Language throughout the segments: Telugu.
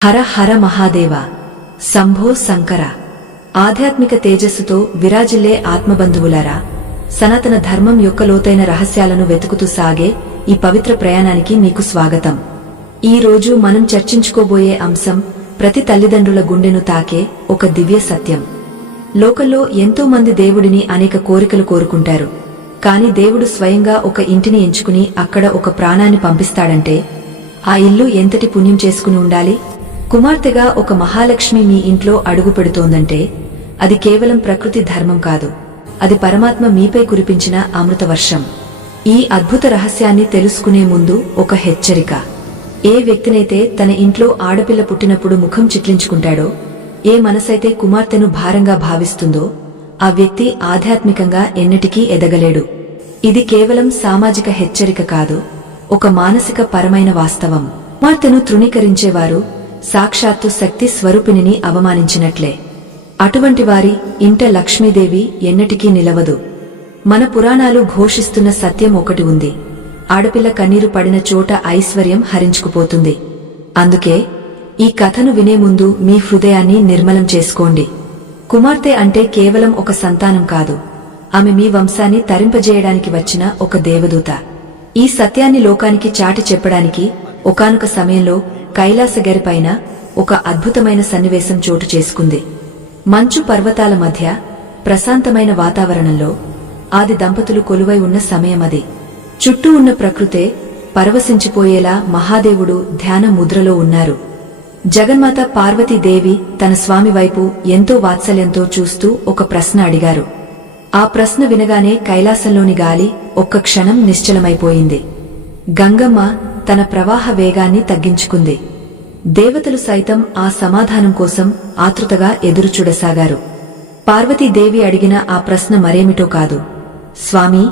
హర హర మహాదేవ శంభో శంకర. ఆధ్యాత్మిక తేజస్సుతో విరాజిల్లే ఆత్మబంధువులారా, సనాతన ధర్మం యొక్క లోతైన రహస్యాలను వెతుకుతూ సాగే ఈ పవిత్ర ప్రయాణానికి మీకు స్వాగతం. ఈ రోజు మనం చర్చించుకోబోయే అంశం ప్రతి తల్లిదండ్రుల గుండెను తాకే ఒక దివ్య సత్యం. లోకంలో ఎంతో మంది దేవుడిని అనేక కోరికలు కోరుకుంటారు. కాని దేవుడు స్వయంగా ఒక ఇంటిని ఎంచుకుని అక్కడ ఒక ప్రాణాన్ని పంపిస్తాడంటే ఆ ఇల్లు ఎంతటి పుణ్యం చేసుకుని ఉండాలి. కుమార్తెగా ఒక మహాలక్ష్మి మీ ఇంట్లో అడుగు పెడుతోందంటే అది కేవలం ప్రకృతి ధర్మం కాదు, అది పరమాత్మ మీపై కురిపించిన అమృత వర్షం. ఈ అద్భుత రహస్యాన్ని తెలుసుకునే ముందు ఒక హెచ్చరిక. ఏ వ్యక్తినైతే తన ఇంట్లో ఆడపిల్ల పుట్టినప్పుడు ముఖం చిట్లించుకుంటాడో, ఏ మనసైతే కుమార్తెను భారంగా భావిస్తుందో, ఆ వ్యక్తి ఆధ్యాత్మికంగా ఎన్నటికీ ఎదగలేడు. ఇది కేవలం సామాజిక హెచ్చరిక కాదు, ఒక మానసిక పరమైన వాస్తవం. కుమార్తెను తృణీకరించేవారు సాక్షాత్తు శక్తి స్వరూపిణిని అవమానించినట్లే. అటువంటి వారి ఇంట లక్ష్మీదేవి ఎన్నటికీ నిలవదు. మన పురాణాలు ఘోషిస్తున్న సత్యం ఒకటి ఉంది: ఆడపిల్ల కన్నీరు పడిన చోట ఐశ్వర్యం హరించుకుపోతుంది. అందుకే ఈ కథను వినే ముందు మీ హృదయాన్ని నిర్మలం చేసుకోండి. కుమార్తె అంటే కేవలం ఒక సంతానం కాదు, ఆమె మీ వంశాన్ని తరింపజేయడానికి వచ్చిన ఒక దేవదూత. ఈ సత్యాన్ని లోకానికి చాటి చెప్పడానికి ఒకానొక సమయంలో కైలాసగిరిపైన ఒక అద్భుతమైన సన్నివేశం చోటు చేసుకుంది. మంచు పర్వతాల మధ్య ప్రశాంతమైన వాతావరణంలో ఆది దంపతులు కొలువై ఉన్న సమయమది. చుట్టూ ఉన్న ప్రకృతే పరవశించిపోయేలా మహాదేవుడు ధ్యాన ముద్రలో ఉన్నారు. జగన్మాత పార్వతీదేవి తన స్వామి వైపు ఎంతో వాత్సల్యంతో చూస్తూ ఒక ప్రశ్న అడిగారు. ఆ ప్రశ్న వినగానే కైలాసంలోని గాలి ఒక్క క్షణం నిశ్చలమైపోయింది. గంగమ్మ తన ప్రవాహ వేగాన్ని తగ్గించుకుంది. దేవతలు సైతం ఆ సమాధానం కోసం ఆతృతగా ఎదురుచూడసాగారు. పార్వతీదేవి అడిగిన ఆ ప్రశ్న మరేమిటో కాదు: స్వామి,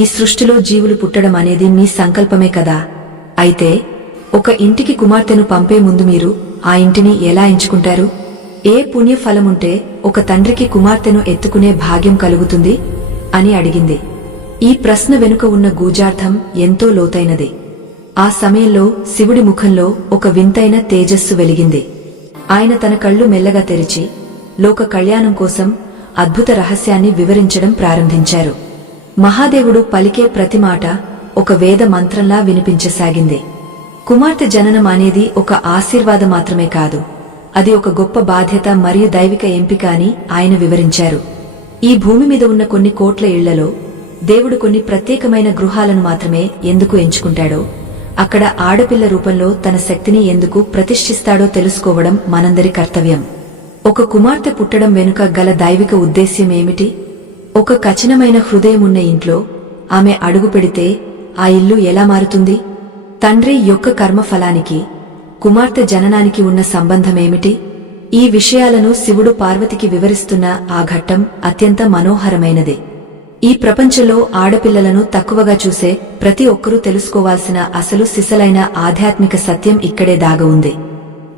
ఈ సృష్టిలో జీవులు పుట్టడం అనేది మీ సంకల్పమే కదా? అయితే ఒక ఇంటికి కుమార్తెను పంపే ముందు మీరు ఆ ఇంటిని ఎలా ఎంచుకుంటారు? ఏ పుణ్యఫలముంటే ఒక తండ్రికి కుమార్తెను ఎత్తుకునే భాగ్యం కలుగుతుంది అని అడిగింది. ఈ ప్రశ్న వెనుక ఉన్న గూజార్థం ఎంతో లోతైనది. ఆ సమయంలో శివుడి ముఖంలో ఒక వింతైన తేజస్సు వెలిగింది. ఆయన తన కళ్ళు మెల్లగా తెరిచి లోక కళ్యాణం కోసం అద్భుత రహస్యాన్ని వివరించడం ప్రారంభించారు. మహాదేవుడు పలికే ప్రతి మాట ఒక వేద మంత్రంలా వినిపించసాగింది. కుమార్తె జననం అనేది ఒక ఆశీర్వాదం మాత్రమే కాదు, అది ఒక గొప్ప బాధ్యత మరియు దైవిక ఎంపిక అని ఆయన వివరించారు. ఈ భూమి మీద ఉన్న కొన్ని కోట్ల ఇళ్లలో దేవుడు కొన్ని ప్రత్యేకమైన గృహాలను మాత్రమే ఎందుకు ఎంచుకుంటాడో, అక్కడ ఆడపిల్ల రూపంలో తన శక్తిని ఎందుకు ప్రతిష్ఠిస్తాడో తెలుసుకోవడం మనందరి కర్తవ్యం. ఒక కుమార్తె పుట్టడం వెనుక గల దైవిక ఉద్దేశ్యం ఏమిటి? ఒక కఠినమైన హృదయం ఉన్న ఇంట్లో ఆమె అడుగు పెడితే ఆ ఇల్లు ఎలా మారుతుంది? తండ్రి యొక్క కర్మఫలానికి కుమార్తె జననానికి ఉన్న సంబంధమేమిటి? ఈ విషయాలను శివుడు పార్వతికి వివరిస్తున్న ఆ ఘట్టం అత్యంత మనోహరమైనది. ఈ ప్రపంచంలో ఆడపిల్లలను తక్కువగా చూసే ప్రతి ఒక్కరూ తెలుసుకోవాల్సిన అసలు సిసలైన ఆధ్యాత్మిక సత్యం ఇక్కడే దాగ ఉంది.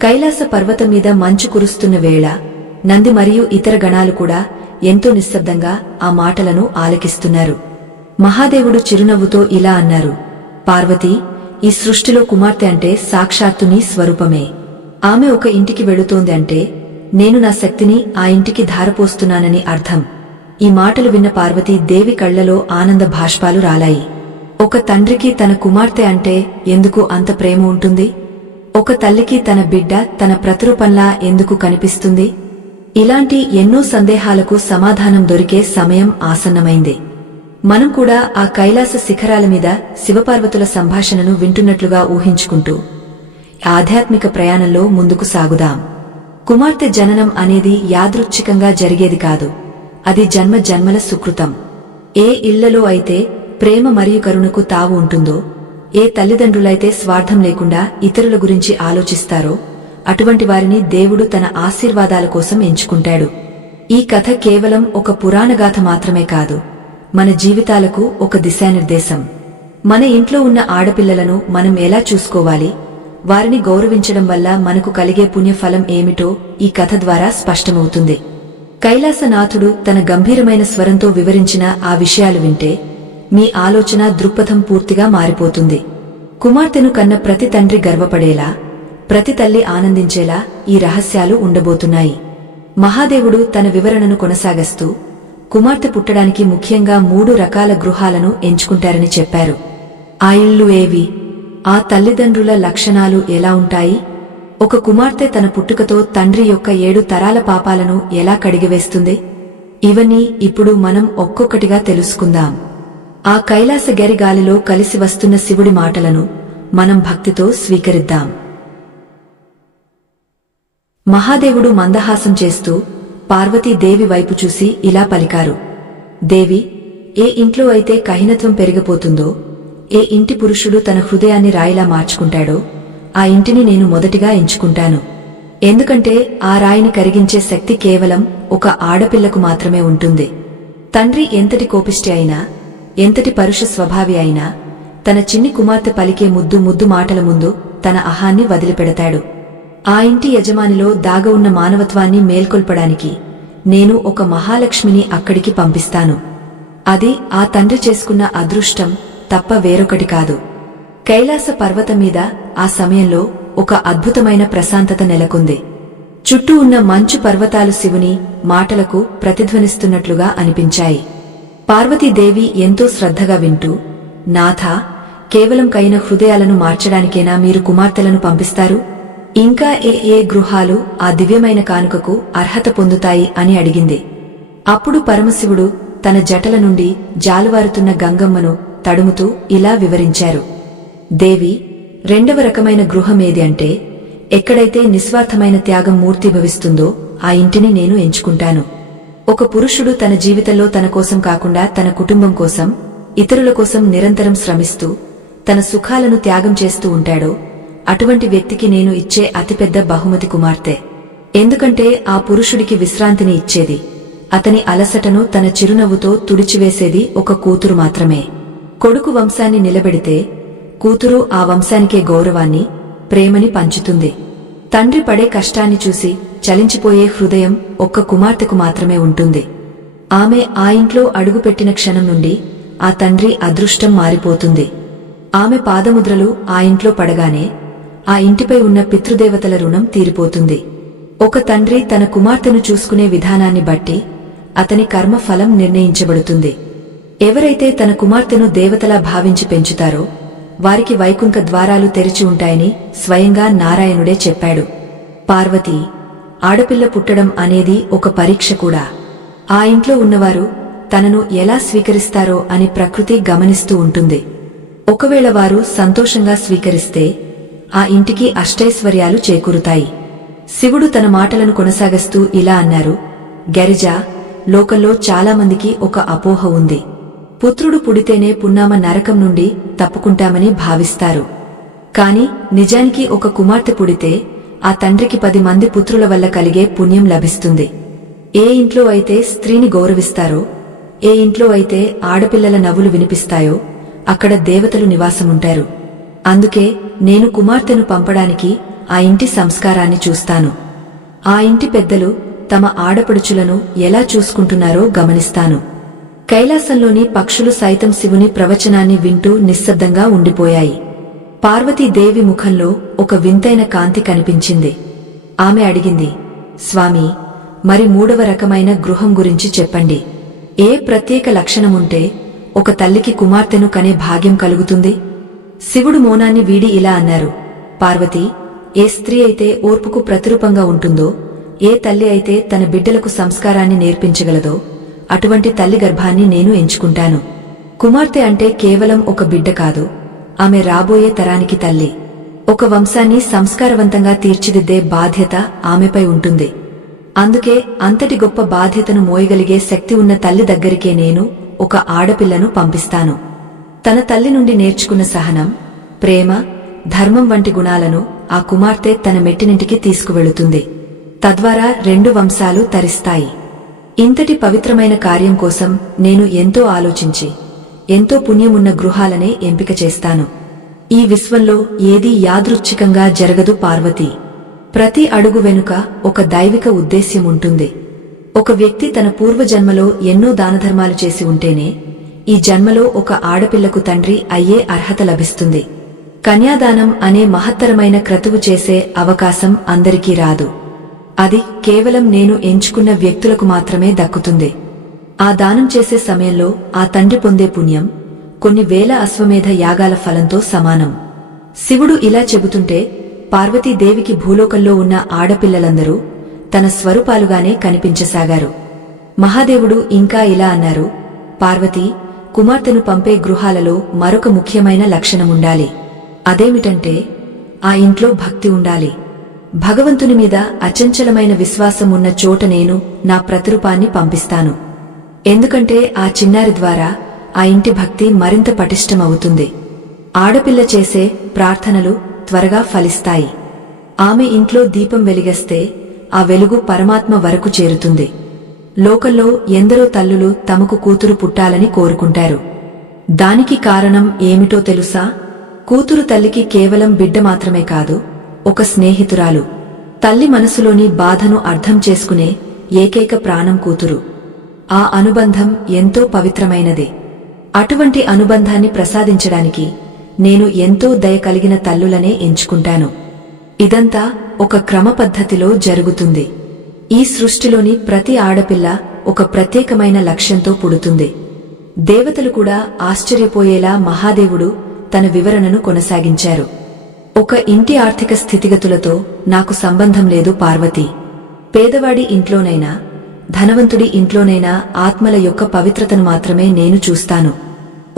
కైలాస పర్వతం మీద మంచు కురుస్తున్న వేళ నంది మరియు ఇతర గణాలు కూడా ఎంతో నిశ్శబ్దంగా ఆ మాటలను ఆలకిస్తున్నారు. మహాదేవుడు చిరునవ్వుతో ఇలా అన్నారు: పార్వతీ, ఈ సృష్టిలో కుమార్తె అంటే సాక్షాత్తు నీ స్వరూపమే. ఆమె ఒక ఇంటికి వెళుతోంది అంటే నేను నా శక్తిని ఆ ఇంటికి ధారపోస్తున్నానని అర్థం. ఈ మాటలు విన్న పార్వతీ దేవి కళ్లలో ఆనంద భాష్పాలు రాలాయి. ఒక తండ్రికి తన కుమార్తె అంటే ఎందుకు అంత ప్రేమ ఉంటుంది? ఒక తల్లికి తన బిడ్డ తన ప్రతిరూపంలా ఎందుకు కనిపిస్తుంది? ఇలాంటి ఎన్నో సందేహాలకు సమాధానం దొరికే సమయం ఆసన్నమైంది. మనం కూడా ఆ కైలాస శిఖరాల మీద శివపార్వతుల సంభాషణను వింటున్నట్లుగా ఊహించుకుంటూ ఆధ్యాత్మిక ప్రయాణంలో ముందుకు సాగుదాం. కుమార్తె జననం అనేది యాదృచ్ఛికంగా జరిగేది కాదు, అది జన్మ జన్మల సుకృతం. ఏ ఇళ్లలో అయితే ప్రేమ మరియు కరుణకు తావు ఉంటుందో, ఏ తల్లిదండ్రులైతే స్వార్థం లేకుండా ఇతరుల గురించి ఆలోచిస్తారో, అటువంటి వారిని దేవుడు తన ఆశీర్వాదాల కోసం ఎంచుకుంటాడు. ఈ కథ కేవలం ఒక పురాణగాథ మాత్రమే కాదు, మన జీవితాలకు ఒక దిశానిర్దేశం. మన ఇంట్లో ఉన్న ఆడపిల్లలను మనం ఎలా చూసుకోవాలి, వారిని గౌరవించడం వల్ల మనకు కలిగే పుణ్యఫలం ఏమిటో ఈ కథ ద్వారా స్పష్టమవుతుంది. కైలాసనాథుడు తన గంభీరమైన స్వరంతో వివరించిన ఆ విషయాలు వింటే మీ ఆలోచన దృక్పథం పూర్తిగా మారిపోతుంది. కుమార్తెను కన్న ప్రతి తండ్రి గర్వపడేలా, ప్రతి తల్లి ఆనందించేలా ఈ రహస్యాలు ఉండబోతున్నాయి. మహాదేవుడు తన వివరణను కొనసాగిస్తూ కుమార్తె పుట్టడానికి ముఖ్యంగా 3 రకాల గృహాలను ఎంచుకుంటారని చెప్పారు. ఆ ఇళ్ళు ఏవి? ఆ తల్లిదండ్రుల లక్షణాలు ఎలా ఉంటాయి? ఒక కుమార్తె తన పుట్టుకతో తండ్రి యొక్క 7 తరాల పాపాలను ఎలా కడిగివేస్తుంది? ఇవన్నీ ఇప్పుడు మనం ఒక్కొక్కటిగా తెలుసుకుందాం. ఆ కైలాసగిరి గాలిలో కలిసి వస్తున్న శివుడి మాటలను మనం భక్తితో స్వీకరిద్దాం. మహాదేవుడు మందహాసం చేస్తూ పార్వతీదేవి వైపు చూసి ఇలా పలికారు. దేవి, ఏ ఇంట్లో అయితే కఠినత్వం పెరిగిపోతుందో, ఏ ఇంటి పురుషుడు తన హృదయాన్ని రాయిలా మార్చుకుంటాడో ఆ ఇంటిని నేను మొదటిగా ఎంచుకుంటాను. ఎందుకంటే ఆ రాయిని కరిగించే శక్తి కేవలం ఒక ఆడపిల్లకు మాత్రమే ఉంటుంది. తండ్రి ఎంతటి కోపిష్టి అయినా, ఎంతటి పరుష స్వభావి అయినా తన చిన్ని కుమార్తె పలికే ముద్దు మాటల ముందు తన అహాన్ని వదిలిపెడతాడు. ఆ ఇంటి యజమానిలో దాగ ఉన్న మానవత్వాన్ని మేల్కొల్పడానికి నేను ఒక మహాలక్ష్మిని అక్కడికి పంపిస్తాను. అది ఆ తండ్రి చేసుకున్న అదృష్టం తప్ప వేరొకటి కాదు. కైలాస పర్వతం మీద ఆ సమయంలో ఒక అద్భుతమైన ప్రశాంతత నెలకొంది. చుట్టూ ఉన్న మంచు పర్వతాలు శివుని మాటలకు ప్రతిధ్వనిస్తున్నట్లుగా అనిపించాయి. పార్వతీదేవి ఎంతో శ్రద్ధగా వింటూ, నాథా, కేవలం కైన హృదయాలను మార్చడానికేనా మీరు కుమార్తెలను పంపిస్తారు? ఇంకా ఏ గృహాలు ఆ దివ్యమైన కానుకకు అర్హత పొందుతాయి అని అడిగింది. అప్పుడు పరమశివుడు తన జటల నుండి జాలువారుతున్న గంగమ్మను తడుముతూ ఇలా వివరించారు. దేవి, 2వ రకమైన గృహమేది అంటే, ఎక్కడైతే నిస్వార్థమైన త్యాగం మూర్తిభవిస్తుందో ఆ ఇంటిని నేను ఎంచుకుంటాను. ఒక పురుషుడు తన జీవితంలో తన కోసం కాకుండా తన కుటుంబం కోసం, ఇతరుల కోసం నిరంతరం శ్రమిస్తూ తన సుఖాలను త్యాగం చేస్తూ ఉంటాడో అటువంటి వ్యక్తికి నేను ఇచ్చే అతిపెద్ద బహుమతి కుమార్తె. ఎందుకంటే ఆ పురుషుడికి విశ్రాంతిని ఇచ్చేది, అతని అలసటను తన చిరునవ్వుతో తుడిచివేసేది ఒక కూతురు మాత్రమే. కొడుకు వంశాన్ని నిలబెడితే కూతురు ఆ వంశానికే గౌరవాన్ని, ప్రేమని పంచుతుంది. తండ్రి పడే కష్టాన్ని చూసి చలించిపోయే హృదయం ఒక్క కుమార్తెకు మాత్రమే ఉంటుంది. ఆమె ఆ ఇంట్లో అడుగుపెట్టిన క్షణం నుండి ఆ తండ్రి అదృష్టం మారిపోతుంది. ఆమె పాదముద్రలు ఆ ఇంట్లో పడగానే ఆ ఇంటిపై ఉన్న పితృదేవతల రుణం తీరిపోతుంది. ఒక తండ్రి తన కుమార్తెను చూసుకునే విధానాన్ని బట్టి అతని కర్మఫలం నిర్ణయించబడుతుంది. ఎవరైతే తన కుమార్తెను దేవతలా భావించి పెంచుతారో వారికి వైకుంఠ ద్వారాలు తెరిచి ఉంటాయని స్వయంగా నారాయణుడే చెప్పాడు. పార్వతీ, ఆడపిల్ల పుట్టడం అనేది ఒక పరీక్ష కూడా. ఆ ఇంట్లో ఉన్నవారు తనను ఎలా స్వీకరిస్తారో అని ప్రకృతి గమనిస్తూ ఉంటుంది. ఒకవేళ వారు సంతోషంగా స్వీకరిస్తే ఆ ఇంటికి అష్టైశ్వర్యాలు చేకూరుతాయి. శివుడు తన మాటలను కొనసాగిస్తూ ఇలా అన్నారు. గరిజా, లోకంలో చాలామందికి ఒక అపోహ ఉంది. పుత్రుడు పుడితేనే పున్నామ నరకం నుండి తప్పుకుంటామని భావిస్తారు. కాని నిజానికి ఒక కుమార్తె పుడితే ఆ తండ్రికి 10 మంది పుత్రుల వల్ల కలిగే పుణ్యం లభిస్తుంది. ఏ ఇంట్లో అయితే స్త్రీని గౌరవిస్తారో, ఏ ఇంట్లో అయితే ఆడపిల్లల నవ్వులు వినిపిస్తాయో అక్కడ దేవతలు నివాసముంటారు. అందుకే నేను కుమార్తెను పంపడానికి ఆ ఇంటి సంస్కారాన్ని చూస్తాను. ఆ ఇంటి పెద్దలు తమ ఆడపడుచులను ఎలా చూసుకుంటున్నారో గమనిస్తాను. కైలాసంలోని పక్షులు సైతం శివుని ప్రవచనాన్ని వింటూ నిశ్శబ్దంగా ఉండిపోయాయి. పార్వతీదేవి ముఖంలో ఒక వింతైన కాంతి కనిపించింది. ఆమె అడిగింది, స్వామి, మరి 3వ రకమైన గృహం గురించి చెప్పండి. ఏ ప్రత్యేక లక్షణముంటే ఒక తల్లికి కుమార్తెను కనే భాగ్యం కలుగుతుంది? శివుడు మౌనాన్ని వీడి ఇలా అన్నారు. పార్వతీ, ఏ స్త్రీ అయితే ఓర్పుకు ప్రతిరూపంగా ఉంటుందో, ఏ తల్లి అయితే తన బిడ్డలకు సంస్కారాన్ని నేర్పించగలదో అటువంటి తల్లి గర్భాన్ని నేను ఎంచుకుంటాను. కుమార్తె అంటే కేవలం ఒక బిడ్డ కాదు, ఆమె రాబోయే తరానికి తల్లి. ఒక వంశాన్ని సంస్కారవంతంగా తీర్చిదిద్దే బాధ్యత ఆమెపై ఉంటుంది. అందుకే అంతటి గొప్ప బాధ్యతను మోయగలిగే శక్తి ఉన్న తల్లి దగ్గరికే నేను ఒక ఆడపిల్లను పంపిస్తాను. తన తల్లి నుండి నేర్చుకున్న సహనం, ప్రేమ, ధర్మం వంటి గుణాలను ఆ కుమార్తె తన మెట్టినింటికి తీసుకువెళుతుంది. తద్వారా 2 వంశాలు తరిస్తాయి. ఇంతటి పవిత్రమైన కార్యం కోసం నేను ఎంతో ఆలోచించి, ఎంతో పుణ్యమున్న గృహాలనే ఎంపిక చేస్తాను. ఈ విశ్వంలో ఏదీ యాదృచ్ఛికంగా జరగదు పార్వతీ. ప్రతి అడుగు వెనుక ఒక దైవిక ఉద్దేశ్యం ఉంటుంది. ఒక వ్యక్తి తన పూర్వజన్మలో ఎన్నో దానధర్మాలు చేసి ఉంటేనే ఈ జన్మలో ఒక ఆడపిల్లకు తండ్రి అయ్యే అర్హత లభిస్తుంది. కన్యాదానం అనే మహత్తరమైన క్రతువు చేసే అవకాశం అందరికీ రాదు. అది కేవలం నేను ఎంచుకున్న వ్యక్తులకు మాత్రమే దక్కుతుంది. ఆ దానం చేసే సమయంలో ఆ తండ్రి పొందే పుణ్యం కొన్ని వేల అశ్వమేధ యాగాల ఫలంతో సమానం. శివుడు ఇలా చెబుతుంటే పార్వతీదేవికి భూలోకంలో ఉన్న ఆడపిల్లలందరూ తన స్వరూపాలుగానే కనిపించసాగారు. మహాదేవుడు ఇంకా ఇలా అన్నారు, పార్వతీ, కుమార్తెను పంపే గృహాలలో మరొక ముఖ్యమైన లక్షణముండాలి. అదేమిటంటే ఆ ఇంట్లో భక్తి ఉండాలి. భగవంతుని మీద అచంచలమైన విశ్వాసం ఉన్న చోట నేను నా ప్రతిరూపాన్ని పంపిస్తాను. ఎందుకంటే ఆ చిన్నారి ద్వారా ఆ ఇంటి భక్తి మరింత పటిష్టమవుతుంది. ఆడపిల్ల చేసే ప్రార్థనలు త్వరగా ఫలిస్తాయి. ఆమె ఇంట్లో దీపం వెలిగస్తే ఆ వెలుగు పరమాత్మ వరకు చేరుతుంది. లోకంలో ఎందరో తల్లులు తమకు కూతురు పుట్టాలని కోరుకుంటారు. దానికి కారణం ఏమిటో తెలుసా? కూతురు తల్లికి కేవలం బిడ్డ మాత్రమే కాదు, ఒక స్నేహితురాలు. తల్లి మనసులోని బాధను అర్థం చేసుకునే ఏకైక ప్రాణం కూతురు. ఆ అనుబంధం ఎంతో పవిత్రమైనది. అటువంటి అనుబంధాన్ని ప్రసాదించడానికి నేను ఎంతో దయ కలిగిన తల్లులనే ఎంచుకుంటాను. ఇదంతా ఒక క్రమపద్ధతిలో జరుగుతుంది. ఈ సృష్టిలోని ప్రతి ఆడపిల్ల ఒక ప్రత్యేకమైన లక్ష్యంతో పుడుతుంది. దేవతలు కూడా ఆశ్చర్యపోయేలా మహాదేవుడు తన వివరణను కొనసాగించారు. ఒక ఇంటి ఆర్థిక స్థితిగతులతో నాకు సంబంధం లేదు పార్వతీ. పేదవాడి ఇంట్లోనైనా ధనవంతుడి ఇంట్లోనైనా ఆత్మల యొక్క పవిత్రతను మాత్రమే నేను చూస్తాను.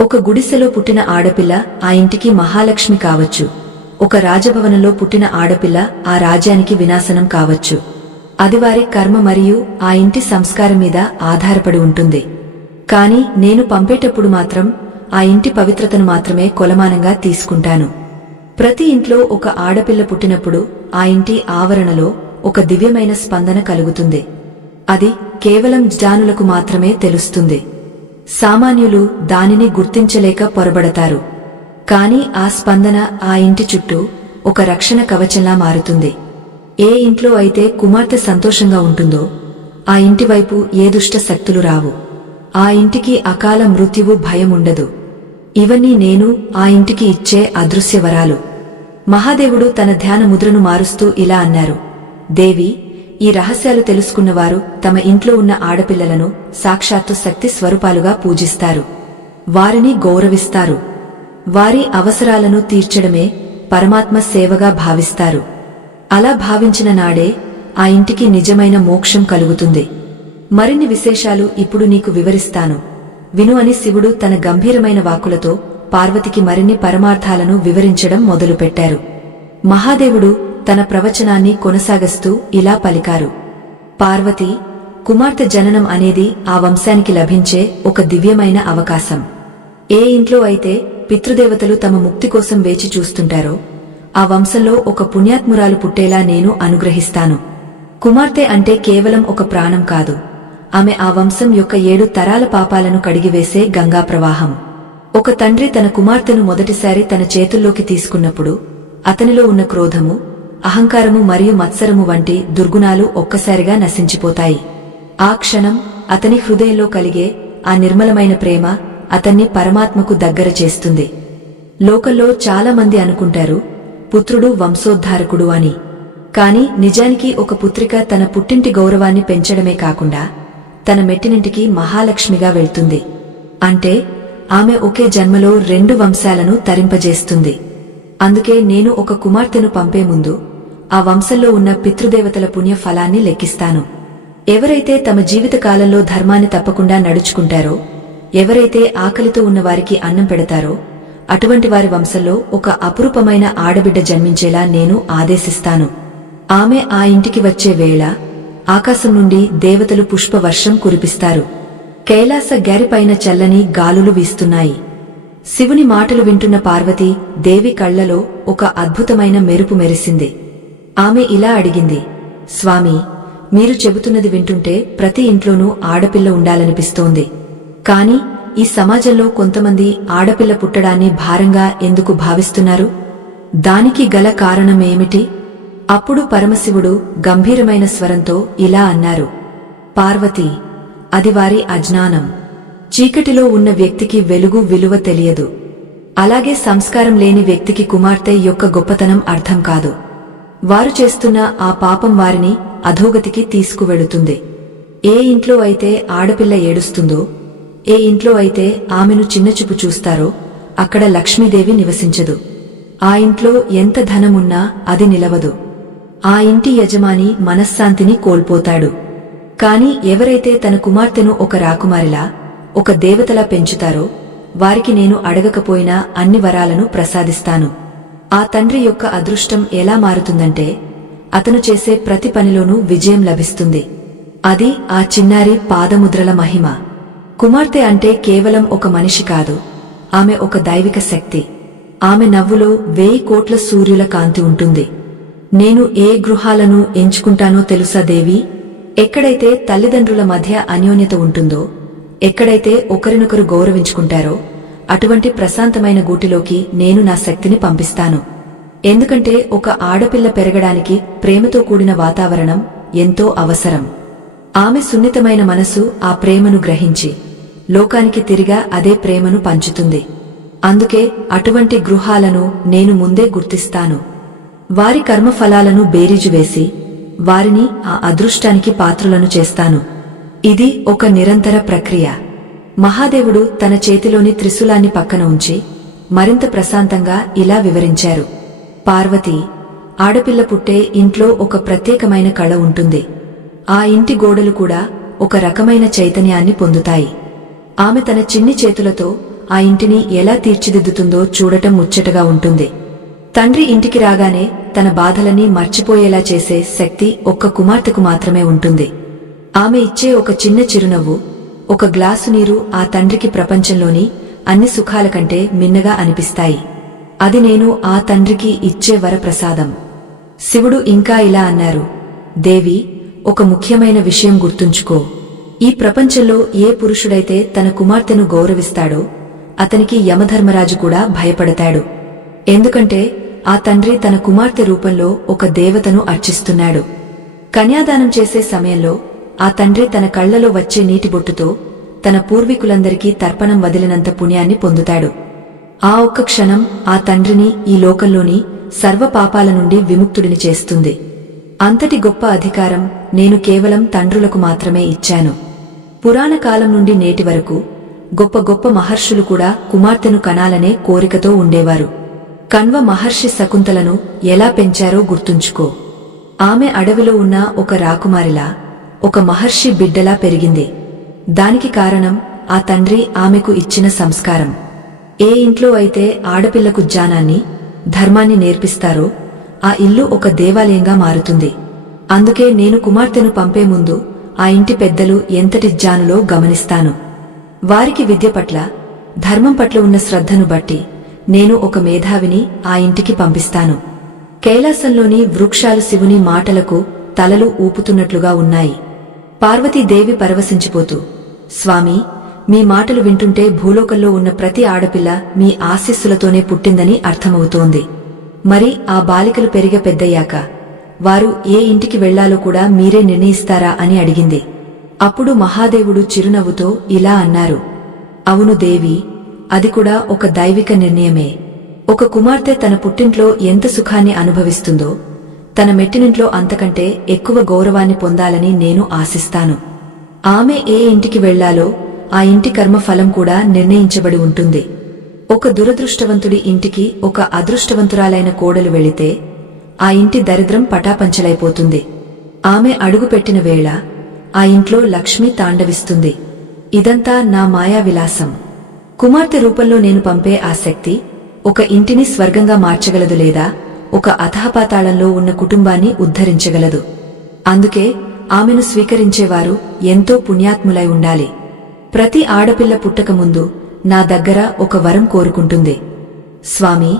ఒక గుడిసెలో పుట్టిన ఆడపిల్ల ఆ ఇంటికి మహాలక్ష్మి కావచ్చు. ఒక రాజభవనంలో పుట్టిన ఆడపిల్ల ఆ రాజ్యానికి వినాశనం కావచ్చు. అది వారి కర్మ మరియు ఆ ఇంటి సంస్కారం మీద ఆధారపడి ఉంటుంది. కాని నేను పంపేటప్పుడు మాత్రం ఆ ఇంటి పవిత్రతను మాత్రమే కొలమానంగా తీసుకుంటాను. ప్రతి ఇంట్లో ఒక ఆడపిల్ల పుట్టినప్పుడు ఆ ఇంటి ఆవరణలో ఒక దివ్యమైన స్పందన కలుగుతుంది. అది కేవలం జానులకు మాత్రమే తెలుస్తుంది. సామాన్యులు దానిని గుర్తించలేక పొరబడతారు. కాని ఆ స్పందన ఆ ఇంటి చుట్టూ ఒక రక్షణ కవచంలా మారుతుంది. ఏ ఇంట్లో అయితే కుమార్తె సంతోషంగా ఉంటుందో ఆ ఇంటి వైపు ఏ దుష్ట శక్తులు రావు. ఆ ఇంటికి అకాల మృత్యువు భయం ఉండదు. ఇవన్నీ నేను ఆ ఇంటికి ఇచ్చే అదృశ్య వరాలు. మహాదేవుడు తన ధ్యాన ముద్రను మారుస్తూ ఇలా అన్నారు, దేవి, ఈ రహస్యాలు తెలుసుకున్నవారు తమ ఇంట్లో ఉన్న ఆడపిల్లలను సాక్షాత్తు శక్తి స్వరూపాలుగా పూజిస్తారు. వారిని గౌరవిస్తారు. వారి అవసరాలను తీర్చడమే పరమాత్మ సేవగా భావిస్తారు. అలా భావించిన నాడే ఆ ఇంటికి నిజమైన మోక్షం కలుగుతుంది. మరిన్ని విశేషాలు ఇప్పుడు నీకు వివరిస్తాను, విను అని శివుడు తన గంభీరమైన వాక్కులతో పార్వతికి మరిన్ని పరమార్థాలను వివరించడం మొదలుపెట్టారు. మహాదేవుడు తన ప్రవచనాన్ని కొనసాగిస్తూ ఇలా పలికారు, పార్వతీ, కుమార్తె జననం అనేది ఆ వంశానికి లభించే ఒక దివ్యమైన అవకాశం. ఏ ఇంట్లో అయితే పితృదేవతలు తమ ముక్తి కోసం వేచి చూస్తుంటారో ఆ వంశంలో ఒక పుణ్యాత్మురాలు పుట్టేలా నేను అనుగ్రహిస్తాను. కుమార్తె అంటే కేవలం ఒక ప్రాణం కాదు, ఆమె ఆ వంశం యొక్క 7 తరాల పాపాలను కడిగివేసే గంగా ప్రవాహం. ఒక తండ్రి తన కుమార్తెను మొదటిసారి తన చేతుల్లోకి తీసుకున్నప్పుడు అతనిలో ఉన్న క్రోధము, అహంకారము మరియు మత్సరము వంటి దుర్గుణాలు ఒక్కసారిగా నశించిపోతాయి. ఆ క్షణం అతని హృదయంలో కలిగే ఆ నిర్మలమైన ప్రేమ అతన్ని పరమాత్మకు దగ్గర చేస్తుంది. లోకంలో చాలా మంది అనుకుంటారు పుత్రుడు వంశోద్ధారకుడు అని. కాని నిజానికి ఒక పుత్రిక తన పుట్టింటి గౌరవాన్ని పెంచడమే కాకుండా తన మెట్టినింటికి మహాలక్ష్మిగా వెళ్తుంది. అంటే ఆమె ఒకే జన్మలో 2 వంశాలను తరింపజేస్తుంది. అందుకే నేను ఒక కుమార్తెను పంపే ముందు ఆ వంశంలో ఉన్న పితృదేవతల పుణ్య ఫలాన్ని లెక్కిస్తాను. ఎవరైతే తమ జీవితకాలంలో ధర్మాన్ని తప్పకుండా నడుచుకుంటారో, ఎవరైతే ఆకలితో ఉన్నవారికి అన్నం పెడతారో అటువంటి వారి వంశంలో ఒక అపురూపమైన ఆడబిడ్డ జన్మించేలా నేను ఆదేశిస్తాను. ఆమె ఆ ఇంటికి వచ్చే వేళ ఆకాశం నుండి దేవతలు పుష్పవర్షం కురిపిస్తారు. కైలాస గ్యారిపైన చల్లని గాలులు వీస్తున్నాయి. శివుని మాటలు వింటున్న పార్వతీ దేవి కళ్లలో ఒక అద్భుతమైన మెరుపు మెరిసింది. ఆమె ఇలా అడిగింది, స్వామి, మీరు చెబుతున్నది వింటుంటే ప్రతి ఇంట్లోనూ ఆడపిల్ల ఉండాలనిపిస్తోంది. కాని ఈ సమాజంలో కొంతమంది ఆడపిల్ల పుట్టడాన్ని భారంగా ఎందుకు భావిస్తున్నారు? దానికి గల కారణమేమిటి? అప్పుడు పరమశివుడు గంభీరమైన స్వరంతో ఇలా అన్నారు, పార్వతీ, అది వారి అజ్ఞానం. చీకటిలో ఉన్న వ్యక్తికి వెలుగు విలువ తెలియదు. అలాగే సంస్కారం లేని వ్యక్తికి కుమార్తె యొక్క గొప్పతనం అర్థం కాదు. వారు చేస్తున్న ఆ పాపం వారిని అధోగతికి తీసుకువెళుతుంది. ఏ ఇంట్లో అయితే ఆడపిల్ల ఏడుస్తుందో, ఏ ఇంట్లో అయితే ఆమెను చిన్నచూపు చూస్తారో అక్కడ లక్ష్మీదేవి నివసించదు. ఆ ఇంట్లో ఎంత ధనమున్నా అది నిలవదు. ఆ ఇంటి యజమాని మనశ్శాంతిని కోల్పోతాడు. కాని ఎవరైతే తన కుమార్తెను ఒక రాకుమారిలా, ఒక దేవతలా పెంచుతారో వారికి నేను అడగకపోయినా అన్ని వరాలను ప్రసాదిస్తాను. ఆ తండ్రి యొక్క అదృష్టం ఎలా మారుతుందంటే అతను చేసే ప్రతి పనిలోనూ విజయం లభిస్తుంది. అది ఆ చిన్నారి పాదముద్రల మహిమ. కుమార్తె అంటే కేవలం ఒక మనిషి కాదు, ఆమె ఒక దైవిక శక్తి. ఆమె నవ్వులో 1000 కోట్ల సూర్యుల కాంతి ఉంటుంది. నేను ఏ గృహాలను ఎంచుకుంటానో తెలుసా దేవి? ఎక్కడైతే తల్లిదండ్రుల మధ్య అన్యోన్యత ఉంటుందో, ఎక్కడైతే ఒకరినొకరు గౌరవించుకుంటారో అటువంటి ప్రశాంతమైన గూటిలోకి నేను నా శక్తిని పంపిస్తాను. ఎందుకంటే ఒక ఆడపిల్ల పెరగడానికి ప్రేమతో కూడిన వాతావరణం ఎంతో అవసరం. ఆమె సున్నితమైన మనసు ఆ ప్రేమను గ్రహించి లోకానికి తిరిగా అదే ప్రేమను పంచుతుంది. అందుకే అటువంటి గృహాలను నేను ముందే గుర్తిస్తాను. వారి కర్మఫలాలను బేరీజు వేసి వారిని ఆ అదృష్టానికి పాత్రులను చేస్తాను. ఇది ఒక నిరంతర ప్రక్రియ. మహాదేవుడు తన చేతిలోని త్రిశూలాన్ని పక్కన ఉంచి మరింత ప్రశాంతంగా ఇలా వివరించారు. పార్వతీ, ఆడపిల్ల పుట్టే ఇంట్లో ఒక ప్రత్యేకమైన కళ ఉంటుంది. ఆ ఇంటి గోడలు కూడా ఒక రకమైన చైతన్యాన్ని పొందుతాయి. ఆమె తన చిన్ని చేతులతో ఆ ఇంటిని ఎలా తీర్చిదిద్దుతుందో చూడటం ముచ్చటగా ఉంటుంది. తండ్రి ఇంటికి రాగానే తన బాధలని మర్చిపోయేలా చేసే శక్తి ఒక్క కుమార్తెకు మాత్రమే ఉంటుంది. ఆమె ఇచ్చే ఒక చిన్న చిరునవ్వు, ఒక గ్లాసు నీరు ఆ తండ్రికి ప్రపంచంలోని అన్ని సుఖాల కంటే మిన్నగా అనిపిస్తాయి. అది నేను ఆ తండ్రికి ఇచ్చే వరప్రసాదం. శివుడు ఇంకా ఇలా అన్నారు, దేవి, ఒక ముఖ్యమైన విషయం గుర్తుంచుకో. ఈ ప్రపంచంలో ఏ పురుషుడైతే తన కుమార్తెను గౌరవిస్తాడో అతనికి యమధర్మరాజు కూడా భయపడతాడు. ఎందుకంటే ఆ తండ్రి తన కుమార్తె రూపంలో ఒక దేవతను అర్చిస్తున్నాడు. కన్యాదానం చేసే సమయంలో ఆ తండ్రి తన కళ్లలో వచ్చే నీటి బొట్టుతో తన పూర్వీకులందరికీ తర్పణం వదిలినంత పుణ్యాన్ని పొందుతాడు. ఆ ఒక్క క్షణం ఆ తండ్రిని ఈ లోకంలోని సర్వ పాపాల నుండి విముక్తుడిని చేస్తుంది. అంతటి గొప్ప అధికారం నేను కేవలం తండ్రులకు మాత్రమే ఇచ్చాను. పురాణ కాలం నుండి నేటి వరకు గొప్ప గొప్ప మహర్షులు కూడా కుమార్తెను కనాలనే కోరికతో ఉండేవారు. కణ్వ మహర్షి శకుంతలను ఎలా పెంచారో గుర్తుంచుకో. ఆమె అడవిలో ఉన్న ఒక రాకుమారిలా, ఒక మహర్షి బిడ్డలా పెరిగింది. దానికి కారణం ఆ తండ్రి ఆమెకు ఇచ్చిన సంస్కారం. ఏ ఇంట్లో అయితే ఆడపిల్లకు జ్ఞానాన్ని, ధర్మాన్ని నేర్పిస్తారో ఆ ఇల్లు ఒక దేవాలయంగా మారుతుంది. అందుకే నేను కుమార్తెను పంపే ముందు ఆ ఇంటి పెద్దలు ఎంతటి జ్ఞానులో గమనిస్తాను. వారికి విద్య పట్ల, ధర్మం పట్ల ఉన్న శ్రద్ధను బట్టి నేను ఒక మేధావిని ఆ ఇంటికి పంపిస్తాను. కైలాసంలోని వృక్షాలు శివుని మాటలకు తలలు ఊపుతున్నట్లుగా ఉన్నాయి. పార్వతీదేవి పరవశించిపోతూ, స్వామి, మీ మాటలు వింటుంటే భూలోకంలో ఉన్న ప్రతి ఆడపిల్ల మీ ఆశీస్సులతోనే పుట్టిందని అర్థమవుతోంది. మరి ఆ బాలికలు పెరిగ పెద్దయ్యాక వారు ఏ ఇంటికి వెళ్లాలో కూడా మీరే నిర్ణయిస్తారా అని అడిగింది. అప్పుడు మహాదేవుడు చిరునవ్వుతో ఇలా అన్నారు, అవును దేవి, అది కూడా ఒక దైవిక నిర్ణయమే. ఒక కుమార్తె తన పుట్టింట్లో ఎంత సుఖాన్ని అనుభవిస్తుందో తన మెట్టినింట్లో అంతకంటే ఎక్కువ గౌరవాన్ని పొందాలని నేను ఆశిస్తాను. ఆమె ఏ ఇంటికి వెళ్లాలో ఆ ఇంటి కర్మఫలం కూడా నిర్ణయించబడి ఉంటుంది. ఒక దురదృష్టవంతుడి ఇంటికి ఒక అదృష్టవంతురాలైన కోడలు వెళితే ఆ ఇంటి దరిద్రం పటాపంచలైపోతుంది. ఆమె అడుగుపెట్టిన వేళ ఆ ఇంట్లో లక్ష్మి తాండవిస్తుంది. ఇదంతా నా మాయా విలాసం. కుమార్తె రూపంలో నేను పంపే ఆ శక్తి ఒక ఇంటిని స్వర్గంగా మార్చగలదు, లేదా ఒక అధఃపాతాళంలో ఉన్న కుటుంబాన్ని ఉద్ధరించగలదు. అందుకే ఆమెను స్వీకరించేవారు ఎంతో పుణ్యాత్ములై ఉండాలి. ప్రతి ఆడపిల్ల పుట్టకముందు నా దగ్గర ఒక వరం కోరుకుంటుంది. స్వామి,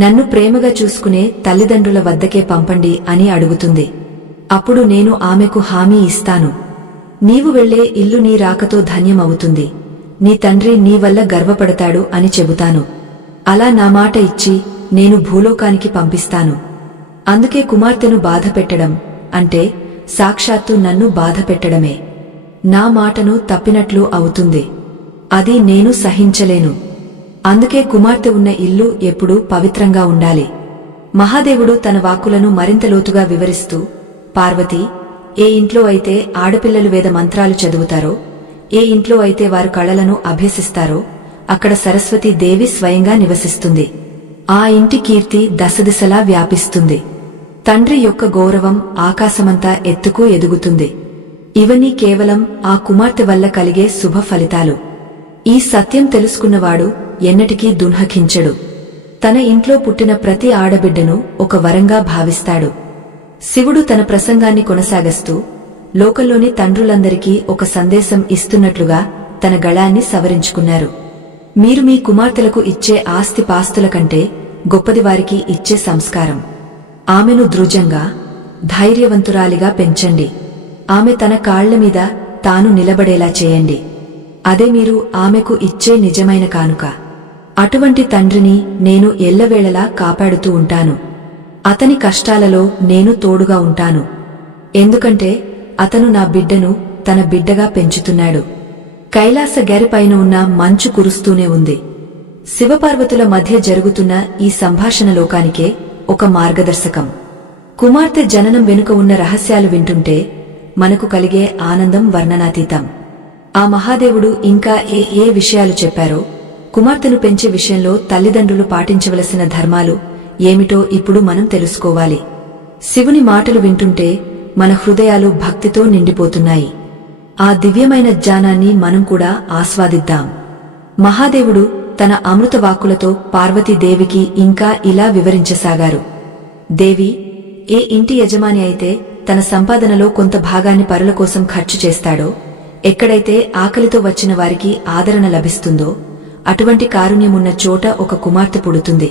నన్ను ప్రేమగా చూసుకునే తల్లిదండ్రుల వద్దకే పంపండి అని అడుగుతుంది. అప్పుడు నేను ఆమెకు హామీ ఇస్తాను, నీవు వెళ్లే ఇల్లు నీ రాకతో ధన్యమవుతుంది, నీ తండ్రి నీ వల్ల గర్వపడతాడు అని చెబుతాను. అలా నా మాట ఇచ్చి నేను భూలోకానికి పంపిస్తాను. అందుకే కుమార్తెను బాధ పెట్టడం అంటే సాక్షాత్తు నన్ను బాధ పెట్టడమే. నా మాటను తప్పినట్లు అవుతుంది. అది నేను సహించలేను. అందుకే కుమార్తె ఉన్న ఇల్లు ఎప్పుడూ పవిత్రంగా ఉండాలి. మహాదేవుడు తన వాక్కులను మరింత లోతుగా వివరిస్తూ, పార్వతీ, ఏ ఇంట్లో అయితే ఆడపిల్లలు వేద మంత్రాలు చదువుతారో, ఏ ఇంట్లో అయితే వారు కళలను అభ్యసిస్తారో అక్కడ సరస్వతీ దేవి స్వయంగా నివసిస్తుంది. ఆ ఇంటి కీర్తి దశదిశలా వ్యాపిస్తుంది. తండ్రి యొక్క గౌరవం ఆకాశమంతా ఎత్తుకు ఎదుగుతుంది. ఇవన్నీ కేవలం ఆ కుమార్తె వల్ల కలిగే శుభ ఫలితాలు. ఈ సత్యం తెలుసుకున్నవాడు ఎన్నటికీ దున్హకించడు. తన ఇంట్లో పుట్టిన ప్రతి ఆడబిడ్డను ఒక వరంగా భావిస్తాడు. శివుడు తన ప్రసంగాన్ని కొనసాగిస్తూ లోకంలోని తండ్రులందరికీ ఒక సందేశం ఇస్తున్నట్లుగా తన గళాన్ని సవరించుకున్నారు. మీరు మీ కుమార్తెలకు ఇచ్చే ఆస్తి పాస్తుల కంటే గొప్పది వారికి ఇచ్చే సంస్కారం. ఆమెను దృఢంగా, ధైర్యవంతురాలిగా పెంచండి. ఆమె తన కాళ్ల మీద తాను నిలబడేలా చేయండి. అదే మీరు ఆమెకు ఇచ్చే నిజమైన కానుక. అటువంటి తండ్రిని నేను ఎల్లవేళలా కాపాడుతూ ఉంటాను. అతని కష్టాలలో నేను తోడుగా ఉంటాను. ఎందుకంటే అతను నా బిడ్డను తన బిడ్డగా పెంచుతున్నాడు. కైలాస గరిపైన ఉన్న మంచు కురుస్తూనే ఉంది. శివపార్వతుల మధ్య జరుగుతున్న ఈ సంభాషణ లోకానికే ఒక మార్గదర్శకం. కుమార్తె జననం వెనుక ఉన్న రహస్యాలు వింటుంటే మనకు కలిగే ఆనందం వర్ణనాతీతం. ఆ మహాదేవుడు ఇంకా ఏ విషయాలు చెప్పారో, కుమార్తెను పెంచే విషయంలో తల్లిదండ్రులు పాటించవలసిన ధర్మాలు ఏమిటో ఇప్పుడు మనం తెలుసుకోవాలి. శివుని మాటలు వింటుంటే మన హృదయాలు భక్తితో నిండిపోతున్నాయి. ఆ దివ్యమైన జ్ఞానాన్ని మనం కూడా ఆస్వాదిద్దాం. మహాదేవుడు తన అమృత వాక్కులతో పార్వతీదేవికి ఇంకా ఇలా వివరించసాగారు. దేవి, ఏ ఇంటి యజమాని అయితే తన సంపాదనలో కొంత భాగాన్ని పరుల కోసం ఖర్చు చేస్తాడో, ఎక్కడైతే ఆకలితో వచ్చిన వారికి ఆదరణ లభిస్తుందో అటువంటి కారుణ్యమున్న చోట ఒక కుమార్తె పుడుతుంది.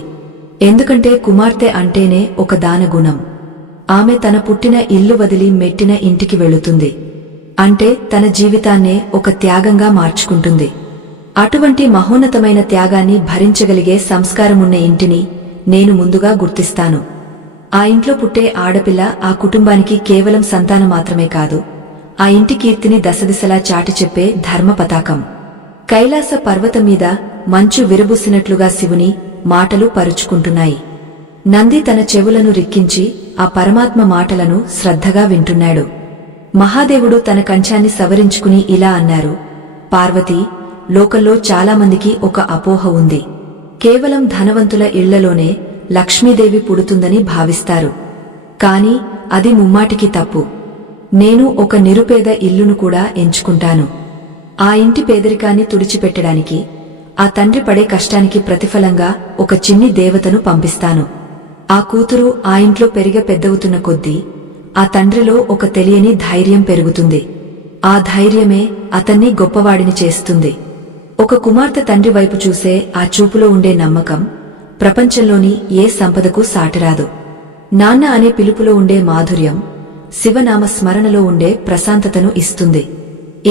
ఎందుకంటే కుమార్తె అంటేనే ఒక దానగుణం. ఆమె తన పుట్టిన ఇల్లు వదిలి మెట్టిన ఇంటికి వెళుతుంది. అంటే తన జీవితాన్నే ఒక త్యాగంగా మార్చుకుంటుంది. అటువంటి మహోన్నతమైన త్యాగాన్ని భరించగలిగే సంస్కారమున్న ఇంటిని నేను ముందుగా గుర్తిస్తాను. ఆ ఇంట్లో పుట్టే ఆడపిల్ల ఆ కుటుంబానికి కేవలం సంతానం మాత్రమే కాదు, ఆ ఇంటి కీర్తిని దశదిశలా చాటి చెప్పే ధర్మ పతాకం. కైలాస పర్వతం మీద మంచు విరబూసినట్లుగా శివుని మాటలు పరుచుకుంటున్నాయి. నంది తన చెవులను రిక్కించి ఆ పరమాత్మ మాటలను శ్రద్ధగా వింటున్నాడు. మహాదేవుడు తన కంచాన్ని సవరించుకుని ఇలా అన్నారు. పార్వతీ, లోకంలో చాలామందికి ఒక అపోహ ఉంది. కేవలం ధనవంతుల ఇళ్లలోనే లక్ష్మీదేవి పుడుతుందని భావిస్తారు. కాని అది ముమ్మాటికి తప్పు. నేను ఒక నిరుపేద ఇల్లును కూడా ఎంచుకుంటాను. ఆ ఇంటి పేదరికాన్ని తుడిచిపెట్టడానికి, ఆ తండ్రి పడే కష్టానికి ప్రతిఫలంగా ఒక చిన్ని దేవతను పంపిస్తాను. ఆ కూతురు ఆ ఇంట్లో పెద్దవుతున్న కొద్దీ ఆ తండ్రిలో ఒక తెలియని ధైర్యం పెరుగుతుంది. ఆ ధైర్యమే అతన్ని గొప్పవాడిని చేస్తుంది. ఒక కుమార్తె తండ్రి వైపు చూసే ఆ చూపులో ఉండే నమ్మకం ప్రపంచంలోని ఏ సంపదకు సాటిరాదు. నాన్న అనే పిలుపులో ఉండే మాధుర్యం శివనామ స్మరణలో ఉండే ప్రశాంతతను ఇస్తుంది.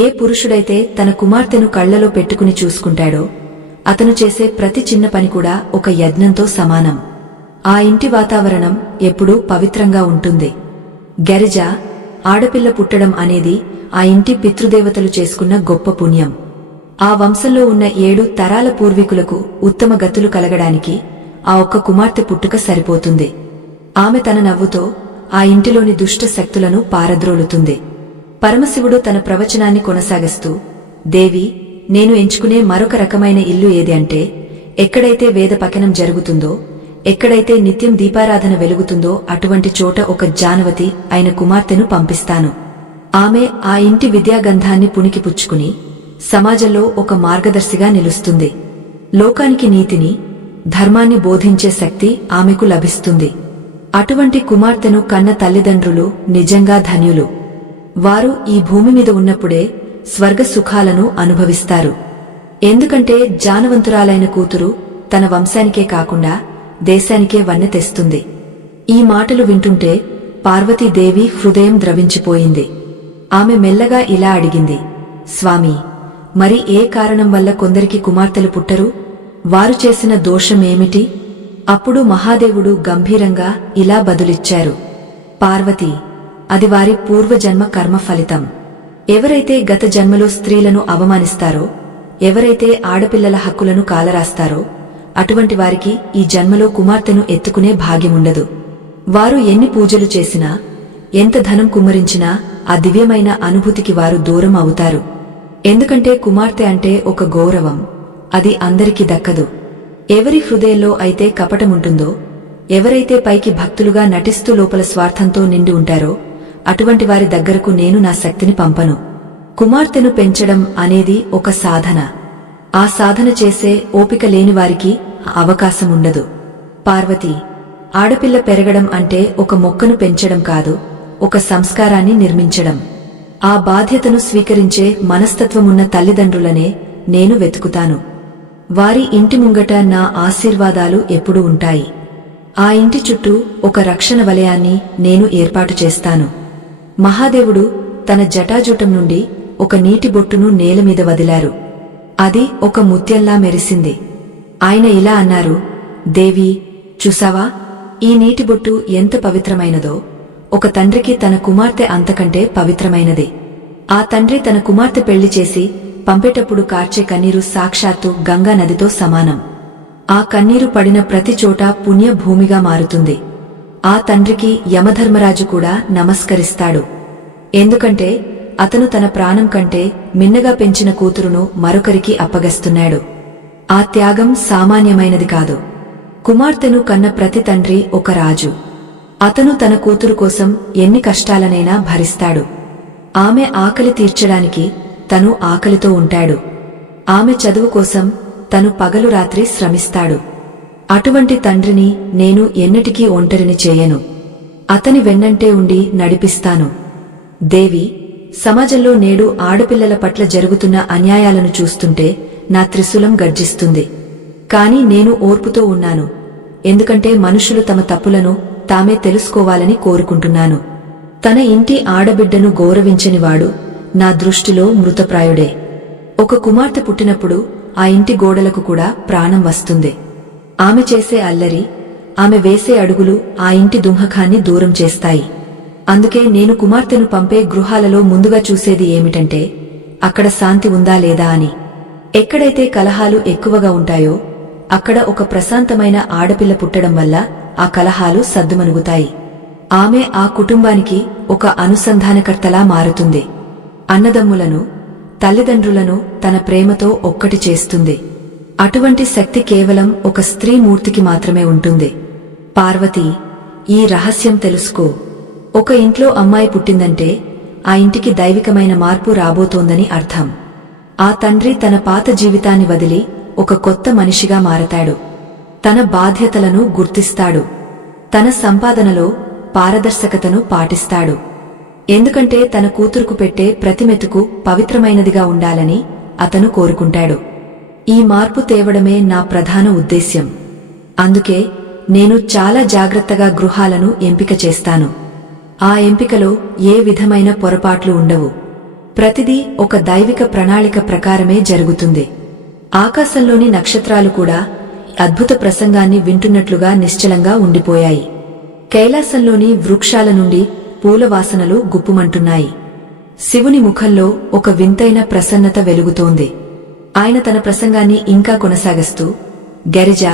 ఏ పురుషుడైతే తన కుమార్తెను కళ్లలో పెట్టుకుని చూసుకుంటాడో అతను చేసే ప్రతి చిన్న పని కూడా ఒక యజ్ఞంతో సమానం. ఆ ఇంటి వాతావరణం ఎప్పుడూ పవిత్రంగా ఉంటుంది. గరిజ, ఆడపిల్ల పుట్టడం అనేది ఆ ఇంటి పితృదేవతలు చేసుకున్న గొప్ప పుణ్యం. ఆ వంశంలో ఉన్న 7 తరాల పూర్వీకులకు ఉత్తమ గతులు కలగడానికి ఆ ఒక్క కుమార్తె పుట్టుక సరిపోతుంది. ఆమె తన నవ్వుతో ఆ ఇంటిలోని దుష్ట శక్తులను పారద్రోలుతుంది. పరమశివుడు తన ప్రవచనాన్ని కొనసాగిస్తూ, దేవి, నేను ఎంచుకునే మరొక రకమైన ఇల్లు ఏది అంటే, ఎక్కడైతే వేద పఠనం జరుగుతుందో, ఎక్కడైతే నిత్యం దీపారాధన వెలుగుతుందో అటువంటి చోట ఒక జానవతి అయిన కుమార్తెను పంపిస్తాను. ఆమె ఆ ఇంటి విద్యాగంధాన్ని పుణికిపుచ్చుకుని సమాజంలో ఒక మార్గదర్శిగా నిలుస్తుంది. లోకానికి నీతిని, ధర్మాన్ని బోధించే శక్తి ఆమెకు లభిస్తుంది. అటువంటి కుమార్తెను కన్న తల్లిదండ్రులు నిజంగా ధన్యులు. వారు ఈ భూమి మీద ఉన్నప్పుడే స్వర్గ సుఖాలను అనుభవిస్తారు. ఎందుకంటే జానవంతురాలైన కూతురు తన వంశానికే కాకుండా దేశానికే వన్నె తెస్తుంది. ఈ మాటలు వింటుంటే పార్వతీదేవి హృదయం ద్రవించిపోయింది. ఆమె మెల్లగా ఇలా అడిగింది, స్వామి, మరి ఏ కారణం వల్ల కొందరికి కుమార్తెలు పుట్టరు? వారు చేసిన దోషమేమిటి? అప్పుడు మహాదేవుడు గంభీరంగా ఇలా బదులిచ్చారు. పార్వతీ, అది వారి పూర్వజన్మ కర్మ ఫలితం. ఎవరైతే గత జన్మలో స్త్రీలను అవమానిస్తారో ఎవరైతే ఆడపిల్లల హక్కులను కాలరాస్తారో అటువంటి వారికి ఈ జన్మలో కుమార్తెను ఎత్తుకునే భాగ్యముండదు. వారు ఎన్ని పూజలు చేసినా, ఎంత ధనం కుమ్మరించినా ఆ దివ్యమైన అనుభూతికి వారు దూరం అవుతారు. ఎందుకంటే కుమార్తె అంటే ఒక గౌరవం, అది అందరికీ దక్కదు. ఎవరి హృదయంలో అయితే కపటముంటుందో, ఎవరైతే పైకి భక్తులుగా నటిస్తూ లోపల స్వార్థంతో నిండి ఉంటారో అటువంటి వారి దగ్గరకు నేను నా శక్తిని పంపను. కుమార్తెను పెంచడం అనేది ఒక సాధన. ఆ సాధన చేసే ఓపిక లేని వారికి అవకాశముండదు. పార్వతి, ఆడపిల్ల పెరగడం అంటే ఒక మొక్కను పెంచడం కాదు, ఒక సంస్కారాన్ని నిర్మించడం. ఆ బాధ్యతను స్వీకరించే మనస్తత్వమున్న తల్లిదండ్రులనే నేను వెతుకుతాను. వారి ఇంటి ముంగట నా ఆశీర్వాదాలు ఎప్పుడూ ఉంటాయి. ఆ ఇంటి చుట్టూ ఒక రక్షణ వలయాన్ని నేను ఏర్పాటు చేస్తాను. మహాదేవుడు తన జటాజూటం నుండి ఒక నీటి బొట్టును నేలమీద వదిలారు. అది ఒక ముత్యంలా మెరిసింది. ఆయన ఇలా అన్నారు, దేవి, చూసావా, ఈ నీటి బొట్టు ఎంత పవిత్రమైనదో. ఒక తండ్రికి తన కుమార్తె అంతకంటే పవిత్రమైనది. ఆ తండ్రి తన కుమార్తె పెళ్లి చేసి పంపేటప్పుడు కార్చే కన్నీరు సాక్షాత్తు గంగా నదితో సమానం. ఆ కన్నీరు పడిన ప్రతి చోట పుణ్యభూమిగా మారుతుంది. ఆ తండ్రికి యమధర్మరాజు కూడా నమస్కరిస్తాడు. ఎందుకంటే అతను తన ప్రాణం కంటే మిన్నగా పెంచిన కూతురును మరొకరికి అప్పగస్తున్నాడు. ఆ త్యాగం సామాన్యమైనది కాదు. కుమార్తెను కన్న ప్రతి తండ్రి ఒక రాజు. అతను తన కూతురు కోసం ఎన్ని కష్టాలనైనా భరిస్తాడు. ఆమె ఆకలి తీర్చడానికి తను ఆకలితో ఉంటాడు. ఆమె చదువు కోసం తను పగలు రాత్రి శ్రమిస్తాడు. అటువంటి తండ్రిని నేను ఎన్నటికీ ఒంటరిని చేయను. అతని వెన్నంటే ఉండి నడిపిస్తాను. దేవి, సమాజంలో నేడు ఆడపిల్లల పట్ల జరుగుతున్న అన్యాయాలను చూస్తుంటే నా త్రిశూలం గర్జిస్తుంది. కాని నేను ఓర్పుతో ఉన్నాను. ఎందుకంటే మనుషులు తమ తప్పులను తామే తెలుసుకోవాలని కోరుకుంటున్నాను. తన ఇంటి ఆడబిడ్డను గౌరవించనివాడు నా దృష్టిలో మృతప్రాయుడే. ఒక కుమార్తె పుట్టినప్పుడు ఆ ఇంటి గోడలకు కూడా ప్రాణం వస్తుంది. ఆమె చేసే అల్లరి, ఆమె వేసే అడుగులు ఆ ఇంటి దుంహకాన్ని దూరం చేస్తాయి. అందుకే నేను కుమార్తెను పంపే గృహాలలో ముందుగా చూసేది ఏమిటంటే అక్కడ శాంతి ఉందా లేదా అని. ఎక్కడైతే కలహాలు ఎక్కువగా ఉంటాయో అక్కడ ఒక ప్రశాంతమైన ఆడపిల్ల పుట్టడం వల్ల ఆ కలహాలు సద్దుమణుగుతాయి. ఆమె ఆ కుటుంబానికి ఒక అనుసంధానకర్తలా మారుతుంది. అన్నదమ్ములను, తల్లిదండ్రులను తన ప్రేమతో ఒక్కటి చేస్తుంది. అటువంటి శక్తి కేవలం ఒక స్త్రీ మూర్తికి మాత్రమే ఉంటుంది. పార్వతి, ఈ రహస్యం తెలుసుకో. ఒక ఇంట్లో అమ్మాయి పుట్టిందంటే ఆ ఇంటికి దైవికమైన మార్పు రాబోతోందని అర్థం. ఆ తండ్రి తన పాత జీవితాన్ని వదిలి ఒక కొత్త మనిషిగా మారతాడు. తన బాధ్యతలను గుర్తిస్తాడు. తన సంపాదనలో పారదర్శకతను పాటిస్తాడు. ఎందుకంటే తన కూతురుకు పెట్టే ప్రతి మెతుకు పవిత్రమైనదిగా ఉండాలని అతను కోరుకుంటాడు. ఈ మార్పు తేవడమే నా ప్రధాన ఉద్దేశ్యం. అందుకే నేను చాలా జాగ్రత్తగా గృహాలను ఎంపిక చేస్తాను. ఆ ఎంపికలో ఏ విధమైన పొరపాట్లు ఉండవు. ప్రతిదీ ఒక దైవిక ప్రణాళిక ప్రకారమే జరుగుతుంది. ఆకాశంలోని నక్షత్రాలు కూడా అద్భుత ప్రసంగాన్ని వింటున్నట్లుగా నిశ్చలంగా ఉండిపోయాయి. కైలాసంలోని వృక్షాల నుండి పూల వాసనలు గుప్పుమంటున్నాయి. శివుని ముఖంలో ఒక వింతైన ప్రసన్నత వెలుగుతోంది. ఆయన తన ప్రసంగాన్ని ఇంకా కొనసాగిస్తూ, గరిజ,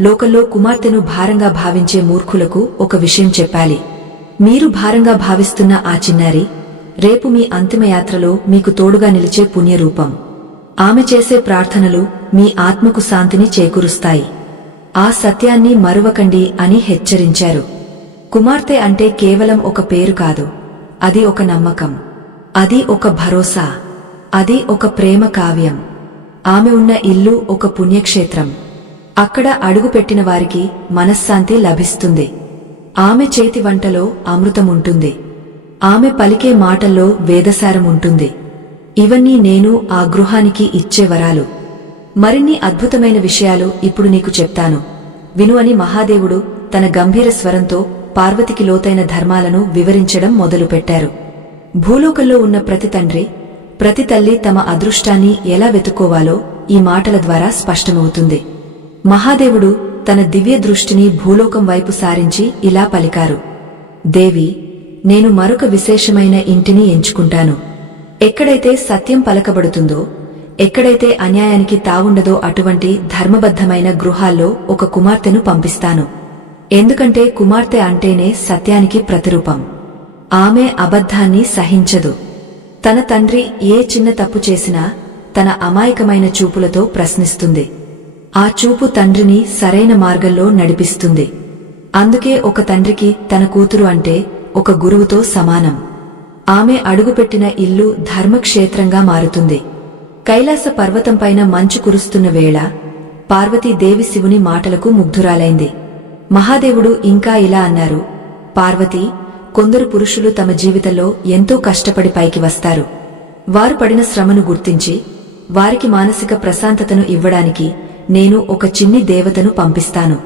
లోకంలో కుమార్తెను భారంగా భావించే మూర్ఖులకు ఒక విషయం చెప్పాలి. మీరు భారంగా భావిస్తున్న ఆ చిన్నారి రేపు మీ అంతిమయాత్రలో మీకు తోడుగా నిలిచే పుణ్యరూపం. ఆమె చేసే ప్రార్థనలు మీ ఆత్మకు శాంతిని చేకూరుస్తాయి. ఆ సత్యాన్ని మరువకండి అని హెచ్చరించారు. కుమార్తె అంటే కేవలం ఒక పేరు కాదు, అది ఒక నమ్మకం, అది ఒక భరోసా, అది ఒక ప్రేమ కావ్యం. ఆమె ఉన్న ఇల్లు ఒక పుణ్యక్షేత్రం. అక్కడ అడుగుపెట్టిన వారికి మనశ్శాంతి లభిస్తుంది. ఆమె చేతి వంటలో అమృతముంటుంది. ఆమె పలికే మాటల్లో వేదసారముంటుంది. ఇవన్నీ నేను ఆ గృహానికి ఇచ్చే వరాలు. మరిన్ని అద్భుతమైన విషయాలు ఇప్పుడు నీకు చెప్తాను, విను అని మహాదేవుడు తన గంభీర స్వరంతో పార్వతికి లోతైన ధర్మాలను వివరించడం మొదలుపెట్టారు. భూలోకంలో ఉన్న ప్రతి తండ్రి, ప్రతి తల్లి తమ అదృష్టాన్ని ఎలా వెతుక్కోవాలో ఈ మాటల ద్వారా స్పష్టమవుతుంది. మహాదేవుడు తన దివ్య దృష్టిని భూలోకం వైపు సారించి ఇలా పలికారు, దేవి, నేను మరొక విశేషమైన ఇంటిని ఎంచుకుంటాను. ఎక్కడైతే సత్యం పలకబడుతుందో, ఎక్కడైతే అన్యాయానికి తావుండదో అటువంటి ధర్మబద్ధమైన గృహాల్లో ఒక కుమార్తెను పంపిస్తాను. ఎందుకంటే కుమార్తె అంటేనే సత్యానికి ప్రతిరూపం. ఆమె అబద్ధాన్ని సహించదు. తన తండ్రి ఏ చిన్న తప్పు చేసినా తన అమాయకమైన చూపులతో ప్రశ్నిస్తుంది. ఆ చూపు తండ్రిని సరైన మార్గంలో నడిపిస్తుంది. అందుకే ఒక తండ్రికి తన కూతురు అంటే ఒక గురువుతో సమానం. ఆమె అడుగుపెట్టిన ఇల్లు ధర్మక్షేత్రంగా మారుతుంది. కైలాస పర్వతంపైన మంచు కురుస్తున్న వేళ పార్వతీదేవి శివుని మాటలకు ముగ్ధురాలైంది. మహాదేవుడు ఇంకా ఇలా అన్నారు, పార్వతీ, కొందరు పురుషులు తమ జీవితంలో ఎంతో కష్టపడి పైకి వస్తారు. వారు పడిన శ్రమను గుర్తించి వారికి మానసిక ప్రశాంతతను ఇవ్వడానికి నేను ఒక చిన్ని దేవతను పంపిస్తాను.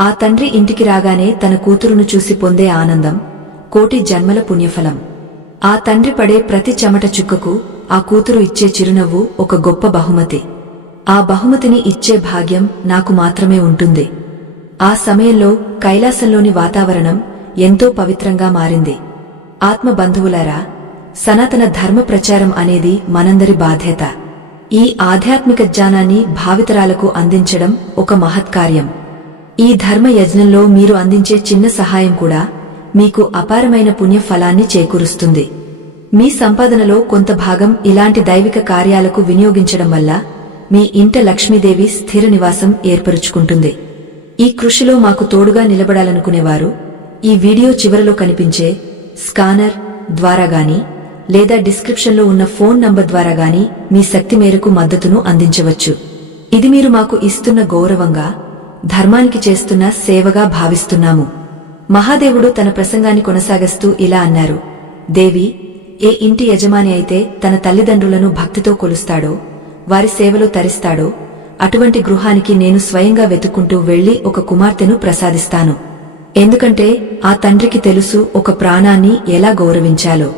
ఆ తండ్రి ఇంటికి రాగానే తన కూతురును చూసి పొందే ఆనందం కోటి జన్మల పుణ్యఫలం. ఆ తండ్రి పడే ప్రతి చెమట చుక్కకు ఆ కూతురు ఇచ్చే చిరునవ్వు ఒక గొప్ప బహుమతి. ఆ బహుమతిని ఇచ్చే భాగ్యం నాకు మాత్రమే ఉంటుంది. ఆ సమయంలో కైలాసంలోని వాతావరణం ఎంతో పవిత్రంగా మారింది. ఆత్మ బంధువులారా, సనాతన ధర్మ ప్రచారం అనేది మనందరి బాధ్యత. ఈ ఆధ్యాత్మిక జ్ఞానాన్ని భావితరాలకు అందించడం ఒక మహత్కార్యం. ఈ ధర్మ యజ్ఞంలో మీరు అందించే చిన్న సహాయం కూడా మీకు అపారమైన పుణ్య ఫలాన్ని చేకూరుస్తుంది. మీ సంపాదనలో కొంత భాగం ఇలాంటి దైవిక కార్యాలకు వినియోగించడం వల్ల మీ ఇంట లక్ష్మీదేవి స్థిర నివాసం ఏర్పరుచుకుంటుంది. ఈ కృషిలో మాకు తోడుగా నిలబడాలనుకునేవారు ఈ వీడియో చివరలో కనిపించే స్కానర్ ద్వారా గాని లేదా డిస్క్రిప్షన్లో ఉన్న ఫోన్ నంబర్ ద్వారా గాని మీ శక్తి మేరకు మద్దతును అందించవచ్చు. ఇది మీరు మాకు ఇస్తున్న గౌరవంగా, ధర్మానికి చేస్తున్న సేవగా భావిస్తున్నాము. మహాదేవుడు తన ప్రసంగాన్ని కొనసాగిస్తూ ఇలా అన్నారు, దేవి, ఏ ఇంటి యజమాని అయితే తన తల్లిదండ్రులను భక్తితో కొలుస్తాడో, వారి సేవలో తరిస్తాడో అటువంటి గృహానికి నేను స్వయంగా వెతుక్కుంటూ వెళ్లి ఒక కుమార్తెను ప్రసాదిస్తాను. ఎందుకంటే ఆ తండ్రికి తెలుసు ఒక ప్రాణాన్ని ఎలా గౌరవించాలో.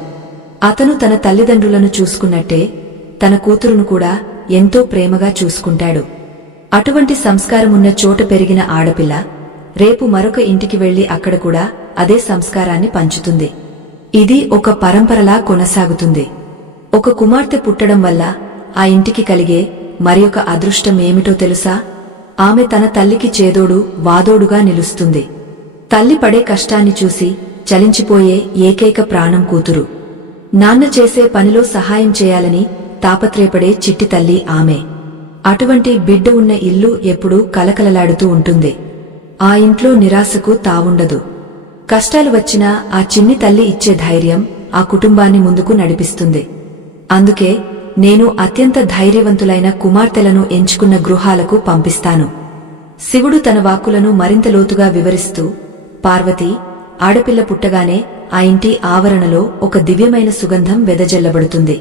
అతను తన తల్లిదండ్రులను చూసుకున్నట్టే తన కూతురును కూడా ఎంతో ప్రేమగా చూసుకుంటాడు. అటువంటి సంస్కారమున్న చోట పెరిగిన ఆడపిల్ల రేపు మరొక ఇంటికి వెళ్లి అక్కడ కూడా అదే సంస్కారాన్ని పంచుతుంది. ఇది ఒక పరంపరలా కొనసాగుతుంది. ఒక కుమార్తె పుట్టడం వల్ల ఆ ఇంటికి కలిగే మరియొక అదృష్టం ఏమిటో తెలుసా? ఆమె తన తల్లికి చేదోడు వాదోడుగా నిలుస్తుంది. తల్లి పడే కష్టాన్ని చూసి చలించిపోయే ఏకైక ప్రాణం కూతురు. నాన్న చేసే పనిలో సహాయం చేయాలని తాపత్రయపడే చిట్టి తల్లి ఆమె. అటువంటి బిడ్డ ఉన్న ఇల్లు ఎప్పుడూ కలకలలాడుతూ ఉంటుంది. ఆ ఇంట్లో నిరాశకు తావుండదు. కష్టాలు వచ్చినా ఆ చిన్ని తల్లి ఇచ్చే ధైర్యం ఆ కుటుంబాన్ని ముందుకు నడిపిస్తుంది. అందుకే నేను అత్యంత ధైర్యవంతులైన కుమార్తెలను ఎంచుకున్న గృహాలకు పంపిస్తాను. శివుడు తన వాక్కులను మరింత లోతుగా వివరిస్తూ, పార్వతీ, ఆడపిల్ల పుట్టగానే ఆ ఇంటి ఆవరణలో ఒక దివ్యమైన సుగంధం వెదజల్లబడుతుంది.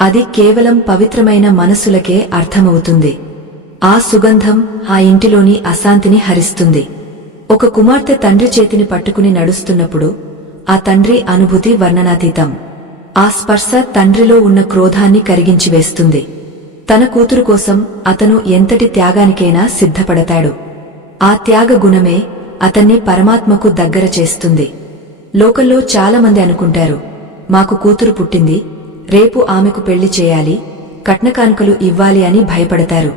అది కేవలం పవిత్రమైన మనస్సులకే అర్థమవుతుంది. ఆ సుగంధం ఆ ఇంటిలోని అశాంతిని హరిస్తుంది. ఒక కుమార్తె తండ్రి చేతిని పట్టుకుని నడుస్తున్నప్పుడు ఆ తండ్రి అనుభూతి వర్ణనాతీతం. ఆ స్పర్శ తండ్రిలో ఉన్న క్రోధాన్ని కరిగించివేస్తుంది. తన కూతురు కోసం అతను ఎంతటి త్యాగానికైనా సిద్ధపడతాడు. ఆ త్యాగ గుణమే అతన్ని పరమాత్మకు దగ్గర చేస్తుంది. లోకంలో చాలామంది అనుకుంటారు, మాకు కూతురు పుట్టింది, రేపు ఆమెకు పెళ్లి చేయాలి, కట్నకానుకలు ఇవ్వాలి అని భయపడతారు.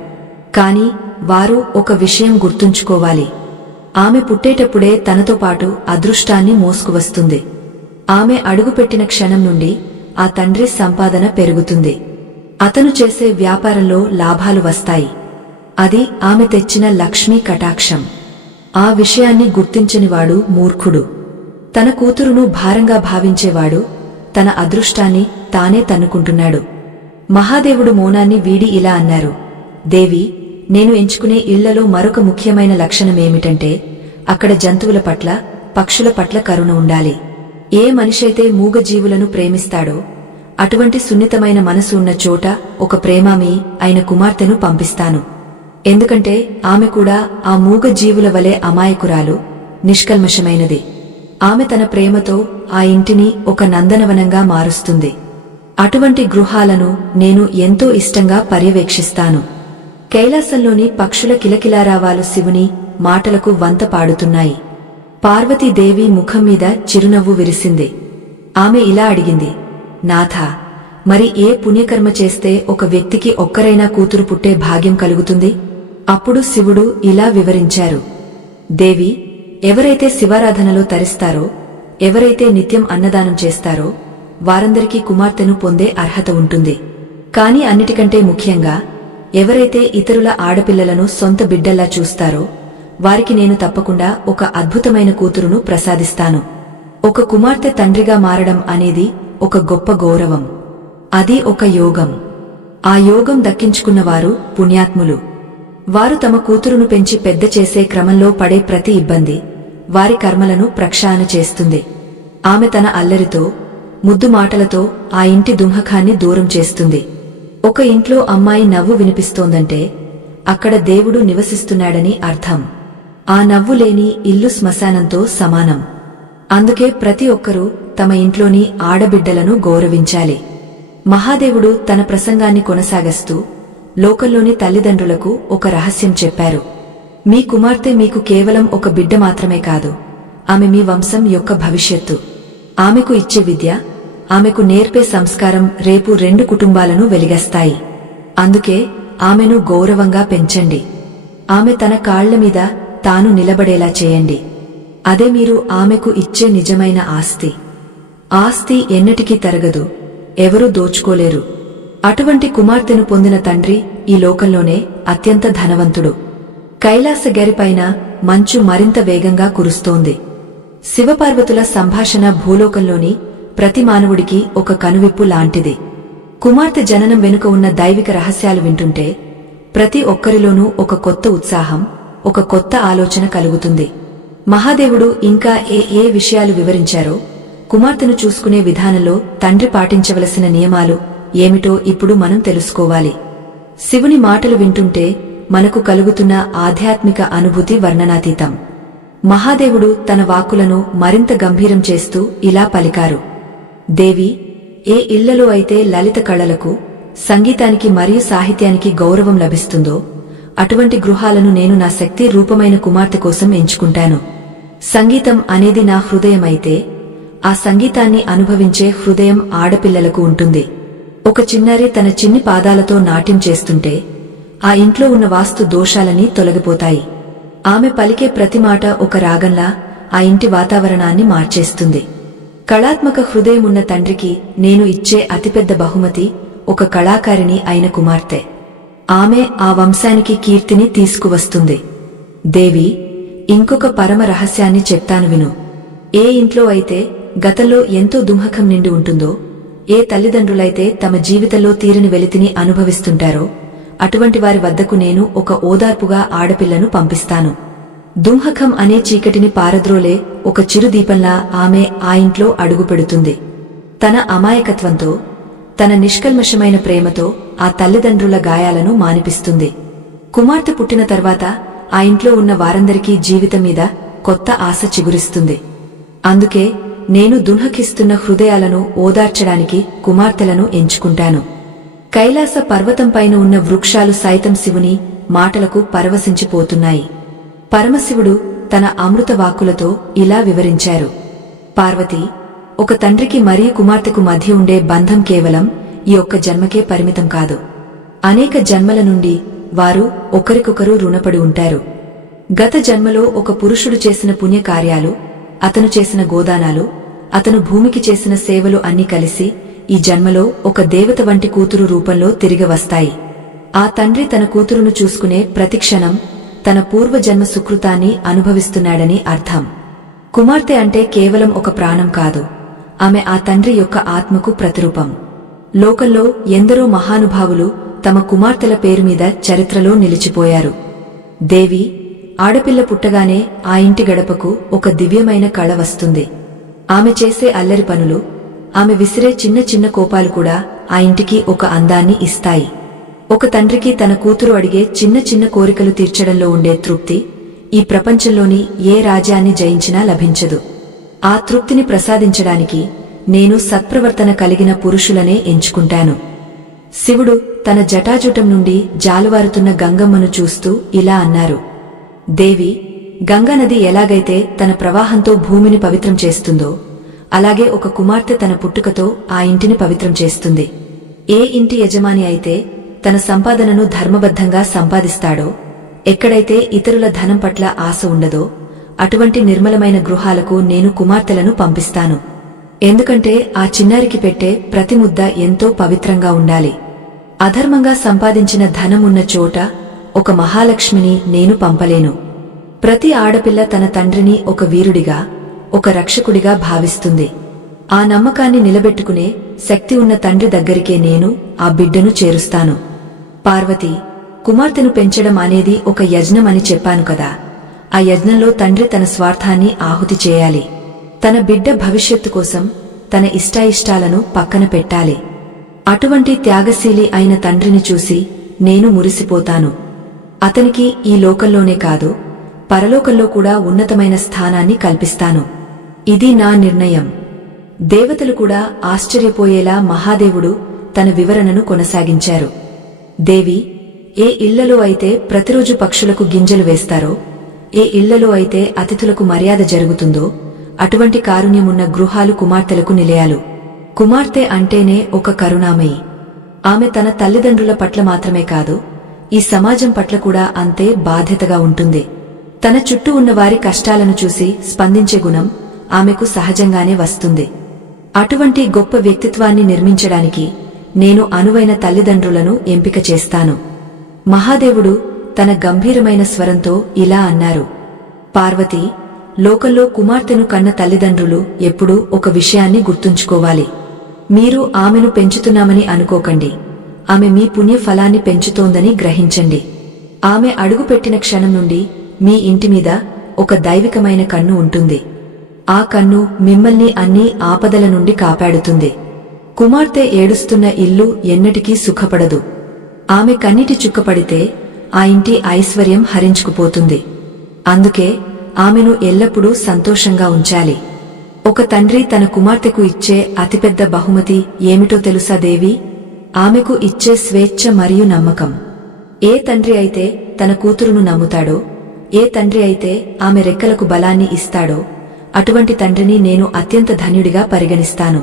కాని వారు ఒక విషయం గుర్తుంచుకోవాలి. ఆమె పుట్టేటప్పుడే తనతో పాటు అదృష్టాన్ని మోసుకువస్తుంది. ఆమె అడుగుపెట్టిన క్షణం నుండి ఆ తండ్రి సంపాదన పెరుగుతుంది. అతను చేసే వ్యాపారంలో లాభాలు వస్తాయి. అది ఆమె తెచ్చిన లక్ష్మీ కటాక్షం. ఆ విషయాన్ని గుర్తించనివాడు మూర్ఖుడు. తన కూతురును భారంగా భావించేవాడు తన అదృష్టాన్ని తానే తన్నుకుంటున్నాడు. మహాదేవుడు మౌనాన్ని వీడి ఇలా అన్నారు, దేవి, నేను ఎంచుకునే ఇళ్లలో మరొక ముఖ్యమైన లక్షణమేమిటంటే అక్కడ జంతువుల పట్ల, పక్షుల పట్ల కరుణ ఉండాలి. ఏ మనిషైతే మూగజీవులను ప్రేమిస్తాడో అటువంటి సున్నితమైన మనసు ఉన్న చోట ఒక ప్రేమామి అయిన కుమార్తెను పంపిస్తాను. ఎందుకంటే ఆమె కూడా ఆ మూగజీవుల వలె అమాయకురాలు, నిష్కల్మషమైనది. ఆమె తన ప్రేమతో ఆ ఇంటిని ఒక నందనవనంగా మారుస్తుంది. అటువంటి గృహాలను నేను ఎంతో ఇష్టంగా పర్యవేక్షిస్తాను. కైలాసంలోని పక్షుల కిలకిలారావాలు శివుని మాటలకు వంత పాడుతున్నాయి. పార్వతీదేవి ముఖం మీద చిరునవ్వు విరిసింది. ఆమె ఇలా అడిగింది, నాథా, మరి ఏ పుణ్యకర్మ చేస్తే ఒక వ్యక్తికి ఒక్కరైనా కూతురు పుట్టే భాగ్యం కలుగుతుంది? అప్పుడు శివుడు ఇలా వివరించారు. దేవి, ఎవరైతే శివారాధనలో తరిస్తారో, ఎవరైతే నిత్యం అన్నదానం చేస్తారో వారందరికీ కుమార్తెను పొందే అర్హత ఉంటుంది. కాని అన్నిటికంటే ముఖ్యంగా ఎవరైతే ఇతరుల ఆడపిల్లలను సొంత బిడ్డల్లా చూస్తారో వారికి నేను తప్పకుండా ఒక అద్భుతమైన కూతురును ప్రసాదిస్తాను. ఒక కుమార్తె తండ్రిగా మారడం అనేది ఒక గొప్ప గౌరవం. అది ఒక యోగం. ఆ యోగం దక్కించుకున్నవారు పుణ్యాత్ములు. వారు తమ కూతురును పెంచి పెద్ద చేసే క్రమంలో పడే ప్రతి ఇబ్బంది వారి కర్మలను ప్రక్షాళన చేస్తుంది. ఆమె తన అల్లరితో, ముద్దు మాటలతో ఆ ఇంటి దుంహకాన్ని దూరం చేస్తుంది. ఒక ఇంట్లో అమ్మాయి నవ్వు వినిపిస్తోందంటే అక్కడ దేవుడు నివసిస్తున్నాడని అర్థం. ఆ నవ్వు లేని ఇల్లు శ్మశానంతో సమానం. అందుకే ప్రతి ఒక్కరూ తమ ఇంట్లోని ఆడబిడ్డలను గౌరవించాలి. మహాదేవుడు తన ప్రసంగాన్ని కొనసాగిస్తూ లోకంలోని తల్లిదండ్రులకు ఒక రహస్యం చెప్పారు. మీ కుమార్తె మీకు కేవలం ఒక బిడ్డ మాత్రమే కాదు, ఆమె మీ వంశం యొక్క భవిష్యత్తు. ఆమెకు ఇచ్చే విద్య, ఆమెకు నేర్పే సంస్కారం రేపు 2 కుటుంబాలను వెలిగేస్తాయి. అందుకే ఆమెను గౌరవంగా పెంచండి. ఆమె తన కాళ్ల మీద తాను నిలబడేలా చేయండి. అదే మీరు ఆమెకు ఇచ్చే నిజమైన ఆస్తి. ఆస్తి ఎన్నటికీ తరగదు, ఎవరూ దోచుకోలేరు. అటువంటి కుమార్తెను పొందిన తండ్రి ఈ లోకంలోనే అత్యంత ధనవంతుడు. కైలాసగిరిపైన మంచు మరింత వేగంగా కురుస్తోంది. శివపార్వతుల సంభాషణ భూలోకంలోని ప్రతి మానవుడికి ఒక కనువిప్పు లాంటిది. కుమార్తె జననం వెనుక ఉన్న దైవిక రహస్యాలు వింటుంటే ప్రతి ఒక్కరిలోనూ ఒక కొత్త ఉత్సాహం, ఒక కొత్త ఆలోచన కలుగుతుంది. మహాదేవుడు ఇంకా ఏ విషయాలు వివరించారో, కుమార్తెను చూసుకునే విధానంలో తండ్రి పాటించవలసిన నియమాలు ఏమిటో ఇప్పుడు మనం తెలుసుకోవాలి. శివుని మాటలు వింటుంటే మనకు కలుగుతున్న ఆధ్యాత్మిక అనుభూతి వర్ణనాతీతం. మహాదేవుడు తన వాక్కులను మరింత గంభీరం చేస్తూ ఇలా పలికారు. దేవి, ఏ ఇళ్లలో అయితే లలిత కళలకు, సంగీతానికి మరియు సాహిత్యానికి గౌరవం లభిస్తుందో అటువంటి గృహాలను నేను నా శక్తి రూపమైన కుమార్తె కోసం ఎంచుకుంటాను. సంగీతం అనేది నా హృదయమైతే ఆ సంగీతాన్ని అనుభవించే హృదయం ఆడపిల్లలకు ఉంటుంది. ఒక చిన్నారి తన చిన్ని పాదాలతో నాట్యం చేస్తుంటే ఆ ఇంట్లో ఉన్న వాస్తు దోషాలన్నీ తొలగిపోతాయి. ఆమె పలికే ప్రతి మాట ఒక రాగంలా ఆ ఇంటి వాతావరణాన్ని మార్చేస్తుంది. కళాత్మక హృదయమున్న తండ్రికి నేను ఇచ్చే అతిపెద్ద బహుమతి ఒక కళాకారిణి అయిన కుమార్తె. ఆమె ఆ వంశానికి కీర్తిని తీసుకువస్తుంది. దేవి, ఇంకొక పరమ రహస్యాన్ని చెప్తాను విను. ఏ ఇంట్లో అయితే గతంలో ఎంతో దుంహకం నిండి ఉంటుందో, ఏ తల్లిదండ్రులైతే తమ జీవితంలో తీరని వెలితిని అనుభవిస్తుంటారో అటువంటి వారి వద్దకు నేను ఒక ఓదార్పుగా ఆడపిల్లను పంపిస్తాను. దుంహకం అనే చీకటిని పారద్రోలే ఒక చిరుదీపంలా ఆమె ఆ ఇంట్లో అడుగుపెడుతుంది. తన అమాయకత్వంతో, తన నిష్కల్మషమైన ప్రేమతో ఆ తల్లిదండ్రుల గాయాలను మానిపిస్తుంది. కుమార్తె పుట్టిన తర్వాత ఆ ఇంట్లో ఉన్న వారందరికీ జీవితం మీద కొత్త ఆశ చిగురిస్తుంది. అందుకే నేను దున్హకిస్తున్న హృదయాలను ఓదార్చడానికి కుమార్తెలను ఎంచుకుంటాను. కైలాస పర్వతంపైన ఉన్న వృక్షాలు సైతం శివుని మాటలకు పరవశించిపోతున్నాయి. పరమశివుడు తన అమృత వాక్కులతో ఇలా వివరించారు. పార్వతీ, ఒక తండ్రికి మరియు కుమార్తెకు మధ్య ఉండే బంధం కేవలం ఈ ఒక్క జన్మకే పరిమితం కాదు. అనేక జన్మల నుండి వారు ఒకరికొకరు రుణపడి ఉంటారు. గత జన్మలో ఒక పురుషుడు చేసిన పుణ్యకార్యాలు, అతను చేసిన గోదానాలు, అతను భూమికి చేసిన సేవలు అన్నీ కలిసి ఈ జన్మలో ఒక దేవత వంటి కూతురు రూపంలో తిరిగి వస్తాయి. ఆ తండ్రి తన కూతురును చూసుకునే ప్రతిక్షణం తన పూర్వజన్మ సుకృతాన్ని అనుభవిస్తున్నాడని అర్థం. కుమార్తె అంటే కేవలం ఒక ప్రాణం కాదు, ఆమె ఆ తండ్రి యొక్క ఆత్మకు ప్రతిరూపం. లోకంలో ఎందరో మహానుభావులు తమ కుమార్తెల పేరు మీద చరిత్రలో నిలిచిపోయారు. దేవి, ఆడపిల్ల పుట్టగానే ఆ ఇంటి గడపకు ఒక దివ్యమైన కళ వస్తుంది. ఆమె చేసే అల్లరి పనులు, ఆమె విసిరే చిన్న చిన్న కోపాలు కూడా ఆ ఇంటికి ఒక అందాన్ని ఇస్తాయి. ఒక తండ్రికి తన కూతురు అడిగే చిన్న చిన్న కోరికలు తీర్చడంలో ఉండే తృప్తి ఈ ప్రపంచంలోని ఏ రాజ్యాన్ని జయించినా లభించదు. ఆ తృప్తిని ప్రసాదించడానికి నేను సత్ప్రవర్తన కలిగిన పురుషులనే ఎంచుకుంటాను. శివుడు తన జటాజుటం నుండి జాలువారుతున్న గంగమ్మను చూస్తూ ఇలా అన్నారు. దేవి, గంగానది ఎలాగైతే తన ప్రవాహంతో భూమిని పవిత్రం చేస్తుందో అలాగే ఒక కుమార్తె తన పుట్టుకతో ఆ ఇంటిని పవిత్రం చేస్తుంది. ఏ ఇంటి యజమాని అయితే తన సంపాదనను ధర్మబద్ధంగా సంపాదిస్తాడో, ఎక్కడైతే ఇతరుల ధనం పట్ల ఆశ ఉండదో అటువంటి నిర్మలమైన గృహాలకు నేను కుమార్తెలను పంపిస్తాను. ఎందుకంటే ఆ చిన్నారికి పెట్టే ప్రతి ముద్ద ఎంతో పవిత్రంగా ఉండాలి. అధర్మంగా సంపాదించిన ధనం ఉన్న చోట ఒక మహాలక్ష్మిని నేను పంపలేను. ప్రతి ఆడపిల్ల తన తండ్రిని ఒక వీరుడిగా, ఒక రక్షకుడిగా భావిస్తుంది. ఆ నమ్మకాన్ని నిలబెట్టుకునే శక్తి ఉన్న తండ్రి దగ్గరికే నేను ఆ బిడ్డను చేరుస్తాను. పార్వతి, కుమార్తెను పెంచడం అనేది ఒక యజ్ఞం అని చెప్పాను కదా. ఆ యజ్ఞంలో తండ్రి తన స్వార్థాన్ని ఆహుతి చేయాలి. తన బిడ్డ భవిష్యత్తు కోసం తన ఇష్టాయిష్టాలను పక్కన పెట్టాలి. అటువంటి త్యాగశీలి అయిన తండ్రిని చూసి నేను మురిసిపోతాను. అతనికి ఈ లోకంలోనే కాదు, పరలోకంలో కూడా ఉన్నతమైన స్థానాన్ని కల్పిస్తాను. ఇది నా నిర్ణయం. దేవతలు కూడా ఆశ్చర్యపోయేలా మహాదేవుడు తన వివరణను కొనసాగించారు. దేవి, ఏ ఇళ్లలో అయితే ప్రతిరోజు పక్షులకు గింజలు వేస్తారో, ఏ ఇళ్లలో అయితే అతిథులకు మర్యాద జరుగుతుందో అటువంటి కారుణ్యమున్న గృహాలు కుమార్తెలకు నిలయాలు. కుమార్తె అంటేనే ఒక కరుణామయి. ఆమె తన తల్లిదండ్రుల పట్ల మాత్రమే కాదు, ఈ సమాజం పట్ల కూడా అంతే బాధ్యతగా ఉంటుంది. తన చుట్టూ ఉన్న వారి కష్టాలను చూసి స్పందించే గుణం ఆమెకు సహజంగానే వస్తుంది. అటువంటి గొప్ప వ్యక్తిత్వాన్ని నిర్మించడానికి నేను అనువైన తల్లిదండ్రులను ఎంపిక చేస్తాను. మహాదేవుడు తన గంభీరమైన స్వరంతో ఇలా అన్నారు. పార్వతీ, లోకంలో కుమార్తెను కన్న తల్లిదండ్రులు ఎప్పుడూ ఒక విషయాన్ని గుర్తుంచుకోవాలి. మీరు ఆమెను పెంచుతున్నామని అనుకోకండి, ఆమె మీ పుణ్యఫలాన్ని పెంచుతోందని గ్రహించండి. ఆమె అడుగుపెట్టిన క్షణం నుండి మీ ఇంటిమీద ఒక దైవికమైన కన్ను ఉంటుంది. ఆ కన్ను మిమ్మల్ని అన్ని ఆపదల నుండి కాపాడుతుంది. కుమార్తె ఏడుస్తున్న ఇల్లు ఎన్నటికీ సుఖపడదు. ఆమె కన్నిటి చుక్కపడితే ఆ ఇంటి ఐశ్వర్యం హరించుకుపోతుంది. అందుకే ఆమెను ఎల్లప్పుడూ సంతోషంగా ఉంచాలి. ఒక తండ్రి తన కుమార్తెకు ఇచ్చే అతిపెద్ద బహుమతి ఏమిటో తెలుసా దేవి? ఆమెకు ఇచ్చే స్వేచ్ఛ మరియు నమ్మకం. ఏ తండ్రి అయితే తన కూతురును నమ్ముతాడో, ఏ తండ్రి అయితే ఆమె రెక్కలకు బలాన్ని ఇస్తాడో అటువంటి తండ్రిని నేను అత్యంత ధన్యుడిగా పరిగణిస్తాను.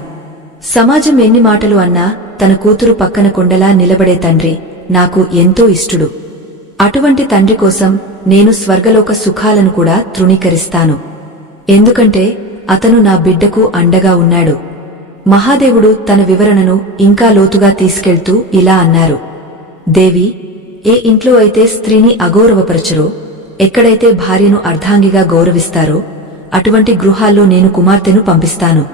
సమాజం ఎన్ని మాటలు అన్నా తన కూతురు పక్కన కొండలా నిలబడే తండ్రి నాకు ఎంతో ఇష్టుడు. అటువంటి తండ్రి కోసం నేను స్వర్గలోక సుఖాలను కూడా తృణీకరిస్తాను. ఎందుకంటే అతను నా బిడ్డకు అండగా ఉన్నాడు. మహాదేవుడు తన వివరణను ఇంకా లోతుగా తీసుకెళ్తూ ఇలా అన్నారు. దేవి, ఏ ఇంట్లో అయితే స్త్రీని అగౌరవపరచరో, ఎక్కడైతే భార్యను అర్ధాంగిగా గౌరవిస్తారో అటువంటి గృహాల్లో నేను కుమార్తెను పంపిస్తాను.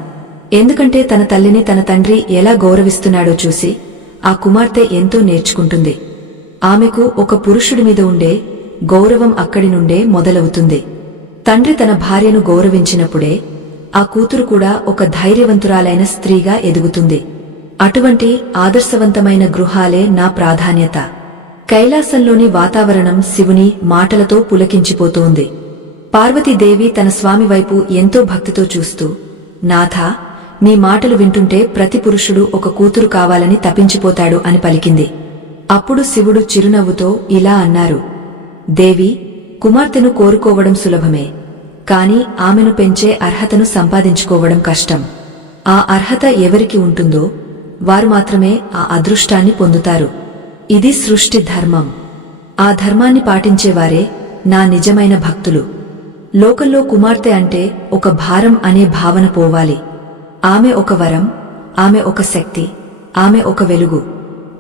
ఎందుకంటే తన తల్లిని తన తండ్రి ఎలా గౌరవిస్తున్నాడో చూసి ఆ కుమార్తె ఎంతో నేర్చుకుంటుంది. ఆమెకు ఒక పురుషుడి మీద ఉండే గౌరవం అక్కడి నుండే మొదలవుతుంది. తండ్రి తన భార్యను గౌరవించినప్పుడే ఆ కూతురు కూడా ఒక ధైర్యవంతురాలైన స్త్రీగా ఎదుగుతుంది. అటువంటి ఆదర్శవంతమైన గృహాలే నా ప్రాధాన్యత. కైలాసంలోని వాతావరణం శివుని మాటలతో పులకించిపోతోంది. పార్వతీదేవి తన స్వామి వైపు ఎంతో భక్తితో చూస్తూ, నాథా, మీ మాటలు వింటుంటే ప్రతి పురుషుడు ఒక కూతురు కావాలని తపించిపోతాడు అని పలికింది. అప్పుడు శివుడు చిరునవ్వుతో ఇలా అన్నారు. దేవి, కుమార్తెను కోరుకోవడం సులభమే, కాని ఆమెను పెంచే అర్హతను సంపాదించుకోవడం కష్టం. ఆ అర్హత ఎవరికి ఉంటుందో వారు మాత్రమే ఆ అదృష్టాన్ని పొందుతారు. ఇది సృష్టి ధర్మం. ఆ ధర్మాన్ని పాటించేవారే నా నిజమైన భక్తులు. లోకంలో కుమార్తె అంటే ఒక భారం అనే భావన పోవాలి. ఆమె ఒక వరం, ఆమె ఒక శక్తి, ఆమె ఒక వెలుగు.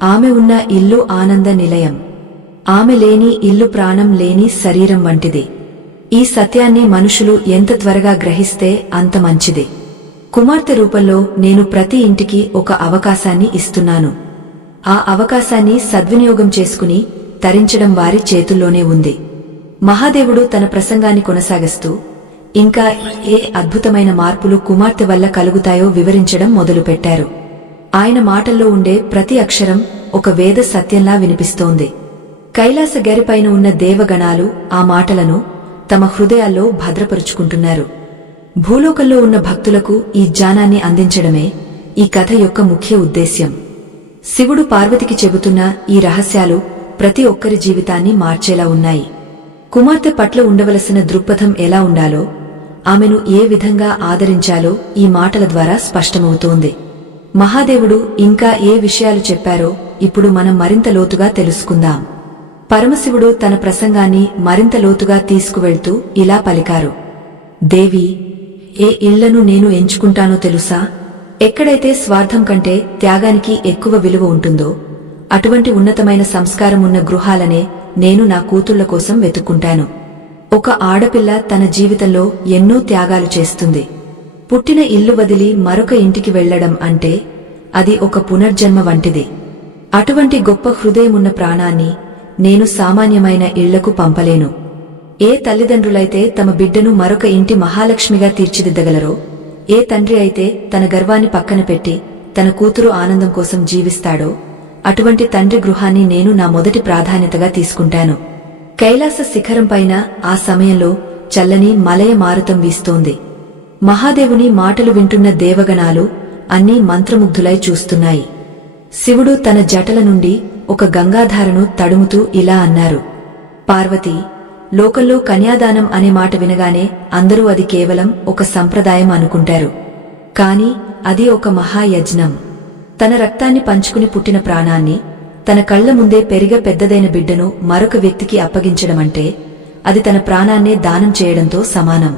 ఆమె ఉన్న ఇల్లు ఆనంద నిలయం. ఆమె లేని ఇల్లు ప్రాణం లేని శరీరం వంటిది. ఈ సత్యాన్ని మనుషులు ఎంత త్వరగా గ్రహిస్తే అంత మంచిది. కుమార్తె రూపంలో నేను ప్రతి ఇంటికి ఒక అవకాశాన్ని ఇస్తున్నాను. ఆ అవకాశాన్ని సద్వినియోగం చేసుకుని తరించడం వారి చేతుల్లోనే ఉంది. మహాదేవుడు తన ప్రసంగాన్ని కొనసాగిస్తూ ఇంకా ఏ అద్భుతమైన మార్పులు కుమార్తె వల్ల కలుగుతాయో వివరించడం మొదలుపెట్టారు. ఆయన మాటల్లో ఉండే ప్రతి అక్షరం ఒక వేద సత్యంలా వినిపిస్తోంది. కైలాస గరిపైన ఉన్న దేవగణాలు ఆ మాటలను తమ హృదయాల్లో భద్రపరుచుకుంటున్నారు. భూలోకంలో ఉన్న భక్తులకు ఈ జ్ఞానాన్ని అందించడమే ఈ కథ యొక్క ముఖ్య ఉద్దేశ్యం. శివుడు పార్వతికి చెబుతున్న ఈ రహస్యాలు ప్రతి ఒక్కరి జీవితాన్ని మార్చేలా ఉన్నాయి. కుమార్తె పట్ల ఉండవలసిన దృక్పథం ఎలా ఉండాలో, ఆమెను ఏ విధంగా ఆదరించాలో ఈ మాటల ద్వారా స్పష్టమవుతోంది. మహాదేవుడు ఇంకా ఏ విషయాలు చెప్పారో ఇప్పుడు మనం మరింత లోతుగా తెలుసుకుందాం. పరమశివుడు తన ప్రసంగాన్ని మరింత లోతుగా తీసుకువెళ్తూ ఇలా పలికారు. దేవి, ఏ ఇళ్లను నేను ఎంచుకుంటానో తెలుసా? ఎక్కడైతే స్వార్థం కంటే త్యాగానికి ఎక్కువ విలువ ఉంటుందో అటువంటి ఉన్నతమైన సంస్కారం ఉన్న గృహాలనే నేను నా కూతుళ్ల కోసం వెతుక్కుంటాను. ఒక ఆడపిల్ల తన జీవితంలో ఎన్నో త్యాగాలు చేస్తుంది. పుట్టిన ఇల్లు వదిలి మరొక ఇంటికి వెళ్లడం అంటే అది ఒక పునర్జన్మ వంటిది. అటువంటి గొప్ప హృదయమున్న ప్రాణాన్ని నేను సామాన్యమైన ఇళ్లకు పంపలేను. ఏ తల్లిదండ్రులైతే తమ బిడ్డను మరొక ఇంటి మహాలక్ష్మిగా తీర్చిదిద్దగలరో, ఏ తండ్రి అయితే తన గర్వాన్ని పక్కన పెట్టి తన కూతురు ఆనందం కోసం జీవిస్తాడో అటువంటి తండ్రి గృహాన్ని నేను నా మొదటి ప్రాధాన్యతగా తీసుకుంటాను. కైలాస శిఖరంపైన ఆ సమయంలో చల్లని మలయ మారుతం వీస్తోంది. మహాదేవుని మాటలు వింటున్న దేవగణాలు అన్నీ మంత్రముగ్ధులై చూస్తున్నాయి. శివుడు తన జటల నుండి ఒక గంగాధారను తడుముతూ ఇలా అన్నారు. పార్వతీ, లోకంలో కన్యాదానం అనే మాట వినగానే అందరూ అది కేవలం ఒక సంప్రదాయం అనుకుంటారు. కాని అది ఒక మహాయజ్ఞం. తన రక్తాన్ని పంచుకుని పుట్టిన ప్రాణాన్ని, తన కళ్ల ముందే పెద్దదైన బిడ్డను మరొక వ్యక్తికి అప్పగించడమంటే అది తన ప్రాణాన్నే దానం చేయడంతో సమానం.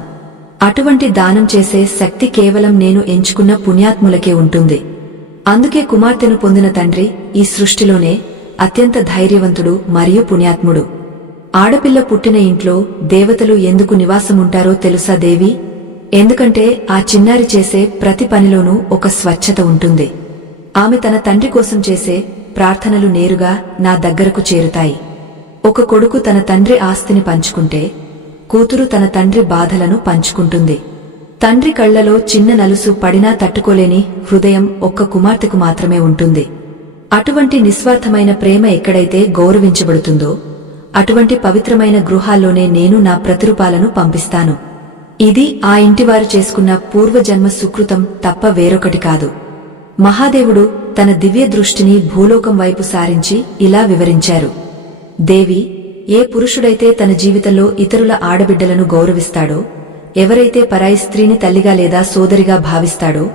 అటువంటి దానం చేసే శక్తి కేవలం నేను ఎంచుకున్న పుణ్యాత్ములకే ఉంటుంది. అందుకే కుమార్తెను పొందిన తండ్రి ఈ సృష్టిలోనే అత్యంత ధైర్యవంతుడు మరియు పుణ్యాత్ముడు. ఆడపిల్ల పుట్టిన ఇంట్లో దేవతలు ఎందుకు నివాసముంటారో తెలుసా దేవి? ఎందుకంటే ఆ చిన్నారి చేసే ప్రతి పనిలోనూ ఒక స్వచ్ఛత ఉంటుంది. ఆమె తన తండ్రి కోసం చేసే ప్రార్థనలు నేరుగా నా దగ్గరకు చేరుతాయి. ఒక కొడుకు తన తండ్రి ఆస్తిని పంచుకుంటే, కూతురు తన తండ్రి బాధలను పంచుకుంటుంది. తండ్రి కళ్లలో చిన్న నలుసు పడినా తట్టుకోలేని హృదయం ఒక్క కుమార్తెకు మాత్రమే ఉంటుంది. అటువంటి నిస్వార్థమైన ప్రేమ ఎక్కడైతే గౌరవించబడుతుందో అటువంటి పవిత్రమైన గృహాల్లోనే నేను నా ప్రతిరూపాలను పంపిస్తాను. ఇది ఆ ఇంటివారు చేసుకున్న పూర్వజన్మ సుకృతం తప్ప వేరొకటి కాదు. మహాదేవుడు తన దివ్య దృష్టిని భూలోకం వైపు సారించి ఇలా వివరించారు. దేవి, ఏ పురుషుడైతే తన జీవితంలో ఇతరుల ఆడబిడ్డలను గౌరవిస్తాడో, ఎవరైతే పరాయి స్త్రీని తల్లిగా లేదా సోదరిగా భావిస్తాడో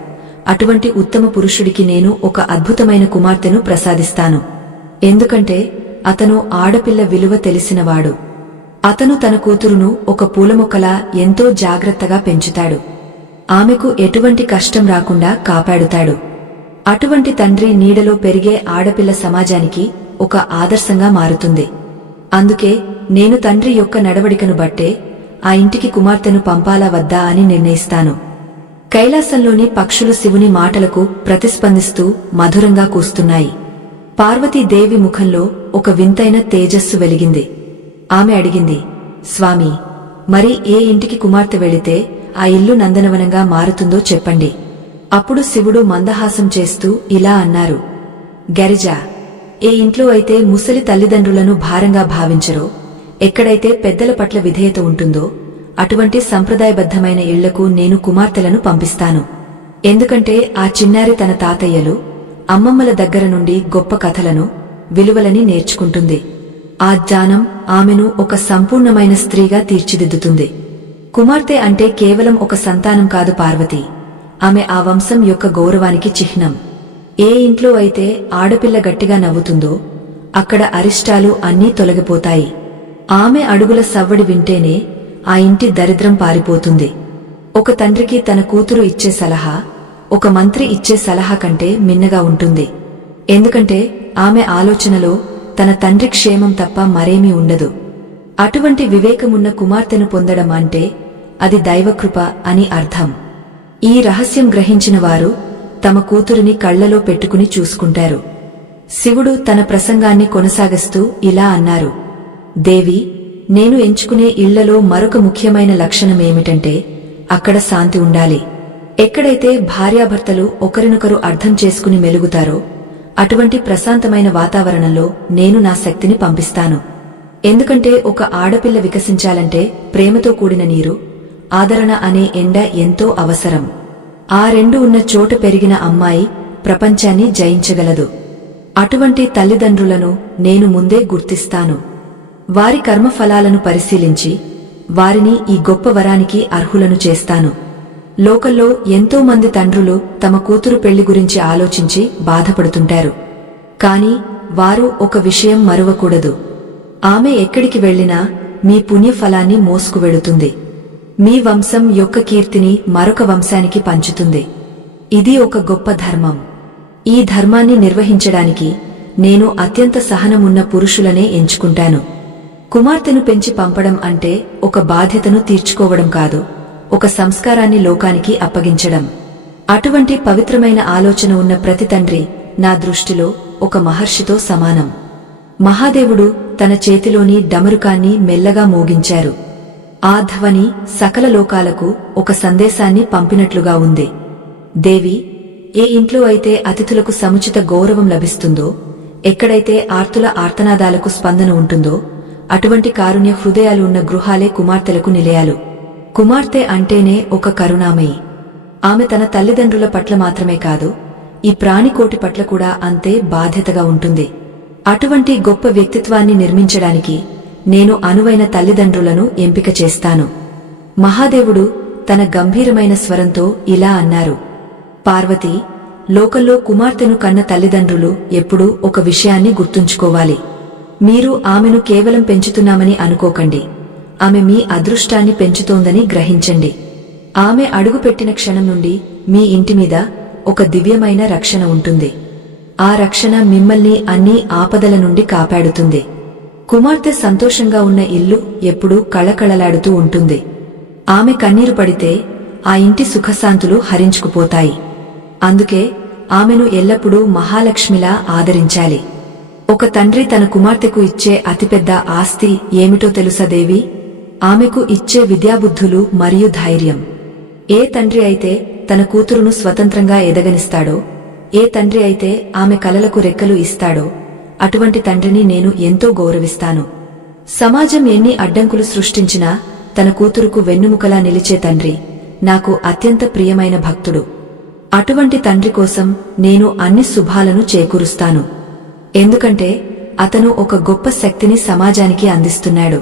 అటువంటి ఉత్తమ పురుషుడికి నేను ఒక అద్భుతమైన కుమార్తెను ప్రసాదిస్తాను. ఎందుకంటే అతను ఆడపిల్ల విలువ తెలిసినవాడు. అతను తన కూతురును ఒక పూలమొక్కలా ఎంతో జాగ్రత్తగా పెంచుతాడు. ఆమెకు ఎటువంటి కష్టం రాకుండా కాపాడుతాడు. అటువంటి తండ్రి నీడలో పెరిగే ఆడపిల్ల సమాజానికి ఒక ఆదర్శంగా మారుతుంది. అందుకే నేను తండ్రి యొక్క నడవడికను బట్టే ఆ ఇంటికి కుమార్తెను పంపాలా వద్దా అని నిర్ణయిస్తాను. కైలాసంలోని పక్షులు శివుని మాటలకు ప్రతిస్పందిస్తూ మధురంగా కూస్తున్నాయి. పార్వతీదేవి ముఖంలో ఒక వింతైన తేజస్సు వెలిగింది. ఆమె అడిగింది, స్వామి, మరి ఏ ఇంటికి కుమార్తె వెళితే ఆ ఇల్లు నందనవనంగా మారుతుందో చెప్పండి. అప్పుడు శివుడు మందహాసం చేస్తూ ఇలా అన్నారు. గరిజ, ఏ ఇంట్లో అయితే ముసలి తల్లిదండ్రులను భారంగా భావించరో, ఎక్కడైతే పెద్దల పట్ల విధేయత ఉంటుందో అటువంటి సంప్రదాయబద్ధమైన ఇళ్లకు నేను కుమార్తెలను పంపిస్తాను. ఎందుకంటే ఆ చిన్నారి తన తాతయ్యలు, అమ్మమ్మల దగ్గర నుండి గొప్ప కథలను, విలువలని నేర్చుకుంటుంది. ఆ జ్ఞానం ఆమెను ఒక సంపూర్ణమైన స్త్రీగా తీర్చిదిద్దుతుంది. కుమార్తె అంటే కేవలం ఒక సంతానం కాదు పార్వతి, ఆమె ఆ వంశం యొక్క గౌరవానికి చిహ్నం. ఏ ఇంట్లో అయితే ఆడపిల్ల గట్టిగా నవ్వుతుందో అక్కడ అరిష్టాలు అన్నీ తొలగిపోతాయి. ఆమె అడుగుల సవ్వడి వింటేనే ఆ ఇంటి దరిద్రం పారిపోతుంది. ఒక తండ్రికి తన కూతురు ఇచ్చే సలహా ఒక మంత్రి ఇచ్చే సలహా కంటే మిన్నగా ఉంటుంది. ఎందుకంటే ఆమె ఆలోచనలో తన తండ్రి క్షేమం తప్ప మరేమీ ఉండదు. అటువంటి వివేకమున్న కుమార్తెను పొందడం అంటే అది దైవకృప అని అర్థం. ఈ రహస్యం గ్రహించిన వారు తమ కూతురిని కళ్లలో పెట్టుకుని చూసుకుంటారు. శివుడు తన ప్రసంగాన్ని కొనసాగిస్తూ ఇలా అన్నారు. దేవి, నేను ఎంచుకునే ఇళ్లలో మరొక ముఖ్యమైన లక్షణమేమిటంటే అక్కడ శాంతి ఉండాలి. ఎక్కడైతే భార్యాభర్తలు ఒకరినొకరు అర్థం చేసుకుని మెలుగుతారో అటువంటి ప్రశాంతమైన వాతావరణంలో నేను నా శక్తిని పంపిస్తాను. ఎందుకంటే ఒక ఆడపిల్ల వికసించాలంటే ప్రేమతో కూడిన నీరు, ఆదరణ అనే ఎండ ఎంతో అవసరం. ఆ రెండు ఉన్న చోట పెరిగిన అమ్మాయి ప్రపంచాన్ని జయించగలదు. అటువంటి తల్లిదండ్రులను నేను ముందే గుర్తిస్తాను. వారి కర్మఫలాలను పరిశీలించి వారిని ఈ గొప్ప వరానికి అర్హులను చేస్తాను. లోకంలో ఎంతో మంది తండ్రులు తమ కూతురు పెళ్లి గురించి ఆలోచించి బాధపడుతుంటారు. కాని వారు ఒక విషయం మరువకూడదు. ఆమె ఎక్కడికి వెళ్లినా మీ పుణ్యఫలాన్ని మోసుకువెడుతుంది. మీ వంశం యొక్క కీర్తిని మరొక వంశానికి పంచుతుంది. ఇది ఒక గొప్ప ధర్మం. ఈ ధర్మాన్ని నిర్వహించడానికి నేను అత్యంత సహనమున్న పురుషులనే ఎంచుకుంటాను. కుమార్తెను పెంచి పంపడం అంటే ఒక బాధ్యతను తీర్చుకోవడం కాదు, ఒక సంస్కారాన్ని లోకానికి అప్పగించడం. అటువంటి పవిత్రమైన ఆలోచన ఉన్న ప్రతి తండ్రి నా దృష్టిలో ఒక మహర్షితో సమానం. మహాదేవుడు తన చేతిలోని డమరుకాన్ని మెల్లగా మోగించారు. ఆ ధ్వని సకల లోకాలకు ఒక సందేశాన్ని పంపినట్లుగా ఉంది. దేవి, ఏ ఇంట్లో అయితే అతిథులకు సముచిత గౌరవం లభిస్తుందో, ఎక్కడైతే ఆర్తుల ఆర్తనాదాలకు స్పందన ఉంటుందో, అటువంటి కారుణ్య హృదయాలు ఉన్న గృహాలే కుమార్తెలకు నిలయాలు. కుమార్తె అంటేనే ఒక కరుణామయి. ఆమె తన తల్లిదండ్రుల పట్ల మాత్రమే కాదు, ఈ ప్రాణికోటి పట్ల కూడా అంతే బాధ్యతగా ఉంటుంది. అటువంటి గొప్ప వ్యక్తిత్వాన్ని నిర్మించడానికి నేను అనువైన తల్లిదండ్రులను ఎంపిక చేస్తాను. మహాదేవుడు తన గంభీరమైన స్వరంతో ఇలా అన్నారు. పార్వతీ, లోకంలో కుమార్తెను కన్న తల్లిదండ్రులు ఎప్పుడూ ఒక విషయాన్ని గుర్తుంచుకోవాలి. మీరు ఆమెను కేవలం పెంచుతున్నామని అనుకోకండి. ఆమె మీ అదృష్టాన్ని పెంచుతోందని గ్రహించండి. ఆమె అడుగుపెట్టిన క్షణం నుండి మీ ఇంటిమీద ఒక దివ్యమైన రక్షణ ఉంటుంది. ఆ రక్షణ మిమ్మల్ని అన్ని ఆపదల నుండి కాపాడుతుంది. కుమార్తె సంతోషంగా ఉన్న ఇల్లు ఎప్పుడూ కళకళలాడుతూ ఉంటుంది. ఆమె కన్నీరు పడితే ఆ ఇంటి సుఖశాంతులు హరించుకుపోతాయి. అందుకే ఆమెను ఎల్లప్పుడూ మహాలక్ష్మిలా ఆదరించాలి. ఒక తండ్రి తన కుమార్తెకు ఇచ్చే అతిపెద్ద ఆస్తి ఏమిటో తెలుసా దేవి? ఆమెకు ఇచ్చే విద్యాబుద్ధులు మరియు ధైర్యం. ఏ తండ్రి అయితే తన కూతురును స్వతంత్రంగా ఎదగనిస్తాడో, ఏ తండ్రి అయితే ఆమె కలలకు రెక్కలు ఇస్తాడో, అటువంటి తండ్రిని నేను ఎంతో గౌరవిస్తాను. సమాజం ఎన్ని అడ్డంకులు సృష్టించినా తన కూతురుకు వెన్నుముకలా నిలిచే తండ్రి నాకు అత్యంత ప్రియమైన భక్తుడు. అటువంటి తండ్రి కోసం నేను అన్ని శుభాలను చేకూరుస్తాను. ఎందుకంటే అతను ఒక గొప్ప శక్తిని సమాజానికి అందిస్తున్నాడు.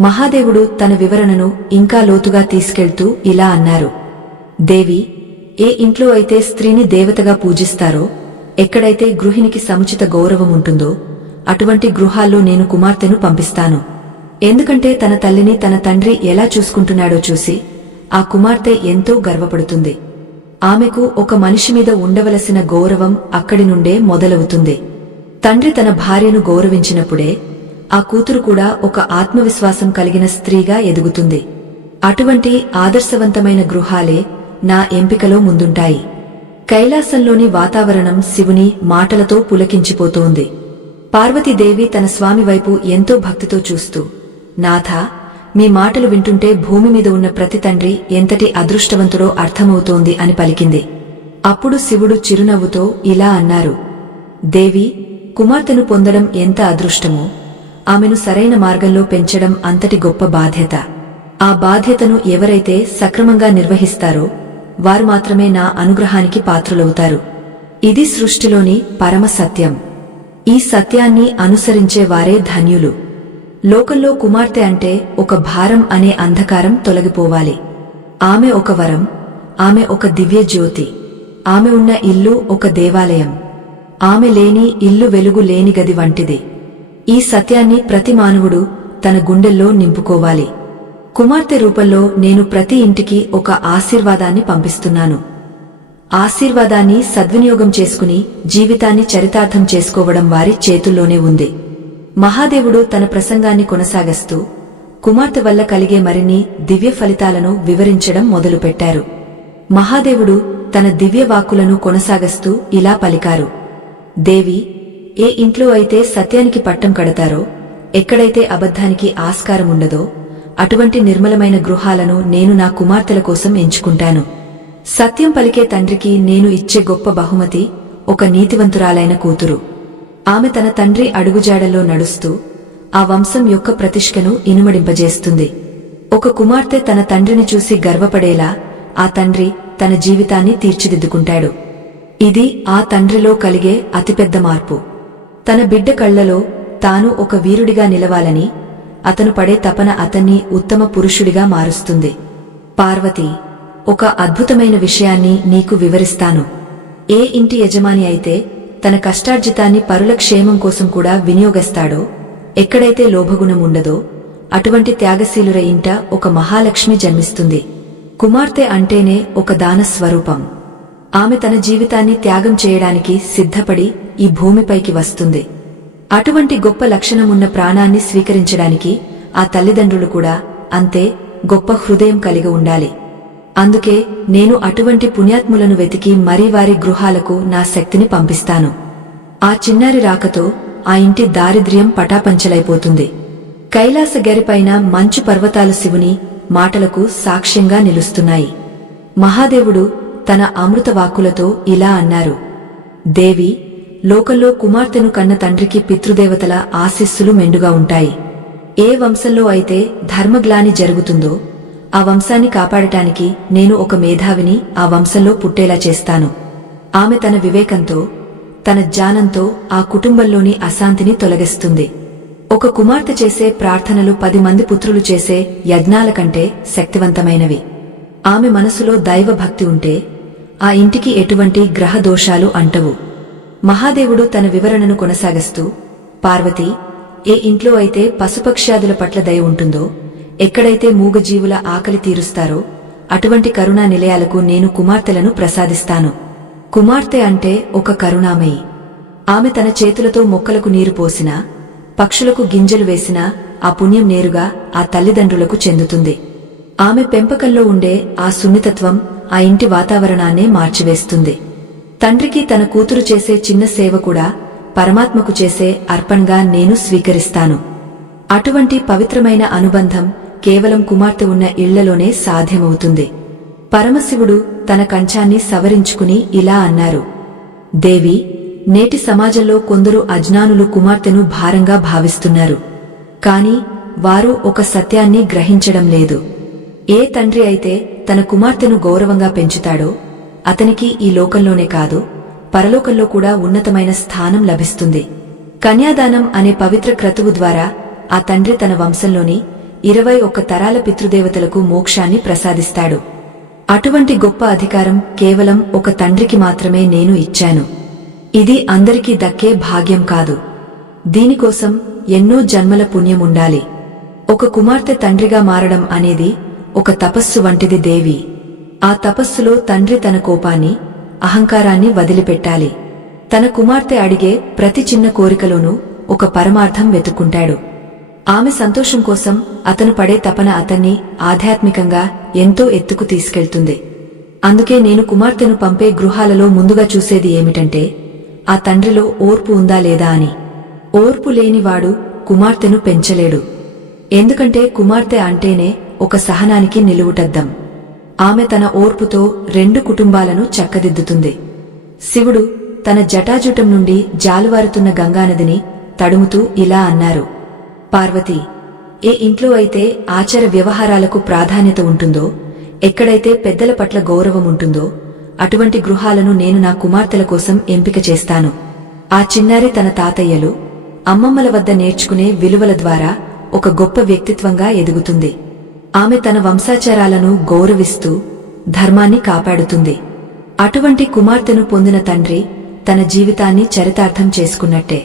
మహాదేవుడు తన వివరణను ఇంకా లోతుగా తీసుకెళ్తూ ఇలా అన్నారు. దేవి, ఏ ఇంట్లో అయితే స్త్రీని దేవతగా పూజిస్తారో, ఎక్కడైతే గృహిణికి సముచిత గౌరవం ఉంటుందో, అటువంటి గృహాల్లో నేను కుమార్తెను పంపిస్తాను. ఎందుకంటే తన తల్లిని తన తండ్రి ఎలా చూసుకుంటున్నాడో చూసి ఆ కుమార్తె ఎంతో గర్వపడుతుంది. ఆమెకు ఒక మనిషి మీద ఉండవలసిన గౌరవం అక్కడి నుండే మొదలవుతుంది. తండ్రి తన భార్యను గౌరవించినప్పుడే ఆ కూతురు కూడా ఒక ఆత్మవిశ్వాసం కలిగిన స్త్రీగా ఎదుగుతుంది. అటువంటి ఆదర్శవంతమైన గృహాలే నా ఎంపికలో ముందుంటాయి. కైలాసంలోని వాతావరణం శివుని మాటలతో పులకించిపోతోంది. పార్వతీదేవి తన స్వామి వైపు ఎంతో భక్తితో చూస్తూ, నాథా, మీ మాటలు వింటుంటే భూమి మీద ఉన్న ప్రతి తండ్రి ఎంతటి అదృష్టవంతుడో అర్థమవుతోంది అని పలికింది. అప్పుడు శివుడు చిరునవ్వుతో ఇలా అన్నారు. దేవి, కుమార్తెను పొందడం ఎంత అదృష్టమో, ఆమెను సరైన మార్గంలో పెంచడం అంతటి గొప్ప బాధ్యత. ఆ బాధ్యతను ఎవరైతే సక్రమంగా నిర్వహిస్తారో వారు మాత్రమే నా అనుగ్రహానికి పాత్రులవుతారు. ఇది సృష్టిలోని పరమ సత్యం. ఈ సత్యాన్ని అనుసరించే వారే ధన్యులు. లోకంలో కుమార్తె అంటే ఒక భారం అనే అంధకారం తొలగిపోవాలి. ఆమె ఒక వరం, ఆమె ఒక దివ్య జ్యోతి. ఆమె ఉన్న ఇల్లు ఒక దేవాలయం. ఆమె లేని ఇల్లు వెలుగు లేని గది వంటిది. ఈ సత్యాన్ని ప్రతి మానవుడు తన గుండెల్లో నింపుకోవాలి. కుమార్తె రూపంలో నేను ప్రతి ఇంటికి ఒక ఆశీర్వాదాన్ని పంపిస్తున్నాను. ఆశీర్వాదాన్ని సద్వినియోగం చేసుకుని జీవితాన్ని చరితార్థం చేసుకోవడం వారి చేతుల్లోనే ఉంది. మహాదేవుడు తన ప్రసంగాన్ని కొనసాగిస్తూ కుమార్తె వల్ల కలిగే మరిన్ని దివ్య ఫలితాలను వివరించడం మొదలుపెట్టారు. మహాదేవుడు తన దివ్య వాక్కులను కొనసాగిస్తూ ఇలా పలికారు. దేవి, ఏ ఇంట్లో అయితే సత్యానికి పట్టం కడతారో, ఎక్కడైతే అబద్ధానికి ఆస్కారం ఉండదో, అటువంటి నిర్మలమైన గృహాలను నేను నా కుమార్తెల కోసం ఎంచుకుంటాను. సత్యం పలికే తండ్రికి నేను ఇచ్చే గొప్ప బహుమతి ఒక నీతివంతురాలైన కూతురు. ఆమె తన తండ్రి అడుగుజాడల్లో నడుస్తూ ఆ వంశం యొక్క ప్రతిష్ఠను ఇనుమడింపజేస్తుంది. ఒక కుమార్తె తన తండ్రిని చూసి గర్వపడేలా ఆ తండ్రి తన జీవితాన్ని తీర్చిదిద్దుకుంటాడు. ఇది ఆ తండ్రిలో కలిగే అతిపెద్ద మార్పు. తన బిడ్డ కళ్లలో తాను ఒక వీరుడిగా నిలవాలని అతను పడే తపన అతన్ని ఉత్తమ పురుషుడిగా మారుస్తుంది. పార్వతి, ఒక అద్భుతమైన విషయాన్ని నీకు వివరిస్తాను. ఏ ఇంటి యజమాని అయితే తన కష్టార్జితాన్ని పరుల క్షేమం కోసం కూడా వినియోగిస్తాడో, ఎక్కడైతే లోభగుణం ఉండదో అటువంటి త్యాగశీలుర ఇంట ఒక మహాలక్ష్మి జన్మిస్తుంది. కుమార్తె అంటేనే ఒక దాన స్వరూపం. ఆమె తన జీవితాన్ని త్యాగం చేయడానికి సిద్ధపడి ఈ భూమిపైకి వస్తుంది. అటువంటి గొప్ప లక్షణమున్న ప్రాణాన్ని స్వీకరించడానికి ఆ తల్లిదండ్రులు కూడా అంతే గొప్ప హృదయం కలిగి ఉండాలి. అందుకే నేను అటువంటి పుణ్యాత్ములను వెతికి మరీ వారి గృహాలకు నా శక్తిని పంపిస్తాను. ఆ చిన్నారి రాకతో ఆ ఇంటి దారిద్ర్యం పటాపంచలైపోతుంది. కైలాసగిరిపైన మంచు పర్వతాలు శివుని మాటలకు సాక్ష్యంగా నిలుస్తున్నాయి. మహాదేవుడు తన అమృతవాక్కులతో ఇలా అన్నారు: దేవి, లోకంలో కుమార్తెను కన్న తండ్రికి పితృదేవతల ఆశీస్సులు మెండుగా ఉంటాయి. ఏ వంశంలో అయితే ధర్మగ్లాని జరుగుతుందో ఆ వంశాన్ని కాపాడటానికి నేను ఒక మేధావిని ఆ వంశంలో పుట్టేలా చేస్తాను. ఆమె తన వివేకంతో, తన జ్ఞానంతో ఆ కుటుంబంలోని అశాంతిని తొలగిస్తుంది. ఒక కుమార్తె చేసే ప్రార్థనలు 10 మంది పుత్రులు చేసే యజ్ఞాల కంటే శక్తివంతమైనవి. ఆమె మనసులో దైవభక్తి ఉంటే ఆ ఇంటికి ఎటువంటి గ్రహ దోషాలు అంటవు. మహాదేవుడు తన వివరణను కొనసాగిస్తూ, పార్వతీ, ఏ ఇంట్లో అయితే పశుపక్ష్యాదుల పట్ల దయ ఉంటుందో, ఎక్కడైతే మూగజీవుల ఆకలి తీరుస్తారో అటువంటి కరుణా నిలయాలకు నేను కుమార్తెలను ప్రసాదిస్తాను. కుమార్తె అంటే ఒక కరుణామయి. ఆమె తన చేతులతో మొక్కలకు నీరు పోసినా, పక్షులకు గింజలు వేసినా ఆ పుణ్యం నేరుగా ఆ తల్లిదండ్రులకు చెందుతుంది. ఆమె పెంపకంలో ఉండే ఆ సున్నితత్వం ఆ ఇంటి వాతావరణాన్నే మార్చివేస్తుంది. తండ్రికి తన కూతురు చేసే చిన్న సేవ కూడా పరమాత్మకు చేసే అర్పణగా నేను స్వీకరిస్తాను. అటువంటి పవిత్రమైన అనుబంధం కేవలం కుమార్తె ఉన్న ఇళ్లలోనే సాధ్యమవుతుంది. పరమశివుడు తన కంచాన్ని సవరించుకుని ఇలా అన్నారు: దేవి, నేటి సమాజంలో కొందరు అజ్ఞానులు కుమార్తెను భారంగా భావిస్తున్నారు. కాని వారు ఒక సత్యాన్ని గ్రహించడం లేదు. ఏ తండ్రి అయితే తన కుమార్తెను గౌరవంగా పెంచుతాడో అతనికి ఈ లోకంలోనే కాదు, పరలోకంలో కూడా ఉన్నతమైన స్థానం లభిస్తుంది. కన్యాదానం అనే పవిత్ర క్రతువు ద్వారా ఆ తండ్రి తన వంశంలోని 21 తరాల పితృదేవతలకు మోక్షాన్ని ప్రసాదిస్తాడు. అటువంటి గొప్ప అధికారం కేవలం ఒక తండ్రికి మాత్రమే నేను ఇచ్చాను. ఇది అందరికీ దక్కే భాగ్యం కాదు. దీనికోసం ఎన్నో జన్మల పుణ్యముండాలి. ఒక కుమార్తె తండ్రిగా మారడం అనేది ఒక తపస్సు వంటిది దేవి. ఆ తపస్సులో తండ్రి తన కోపాన్ని, అహంకారాన్ని వదిలిపెట్టాలి. తన కుమార్తె అడిగే ప్రతి చిన్న కోరికలోనూ ఒక పరమార్థం వెతుక్కుంటాడు. ఆమె సంతోషం కోసం అతను పడే తపన అతన్ని ఆధ్యాత్మికంగా ఎంతో ఎత్తుకు తీసుకెళ్తుంది. అందుకే నేను కుమార్తెను పంపే గృహాలలో ముందుగా చూసేది ఏమిటంటే ఆ తండ్రిలో ఓర్పు ఉందా లేదా అని. ఓర్పు లేనివాడు కుమార్తెను పెంచలేడు. ఎందుకంటే కుమార్తె అంటేనే ఒక సహనానికి నిలువుటద్దం. ఆమె తన ఓర్పుతో 2 కుటుంబాలను చక్కదిద్దుతుంది. శివుడు తన జటాజుటం నుండి జాలువారుతున్న గంగానదిని తడుముతూ ఇలా అన్నారు: పార్వతీ, ఏ ఇంట్లో అయితే ఆచార వ్యవహారాలకు ప్రాధాన్యత ఉంటుందో, ఎక్కడైతే పెద్దల పట్ల గౌరవం ఉంటుందో అటువంటి గృహాలను నేను నా కుమార్తెల కోసం ఎంపిక చేస్తాను. ఆ చిన్నారి తన తాతయ్యలు, అమ్మమ్మల వద్ద నేర్చుకునే విలువల ద్వారా ఒక గొప్ప వ్యక్తిత్వంగా ఎదుగుతుంది. ఆమె తన వంశాచారాలను గౌరవిస్తూ ధర్మాన్ని కాపాడుతుంది. అటువంటి కుమార్తెను పొందిన తండ్రి తన జీవితాన్ని చరితార్థం చేసుకున్నట్టే.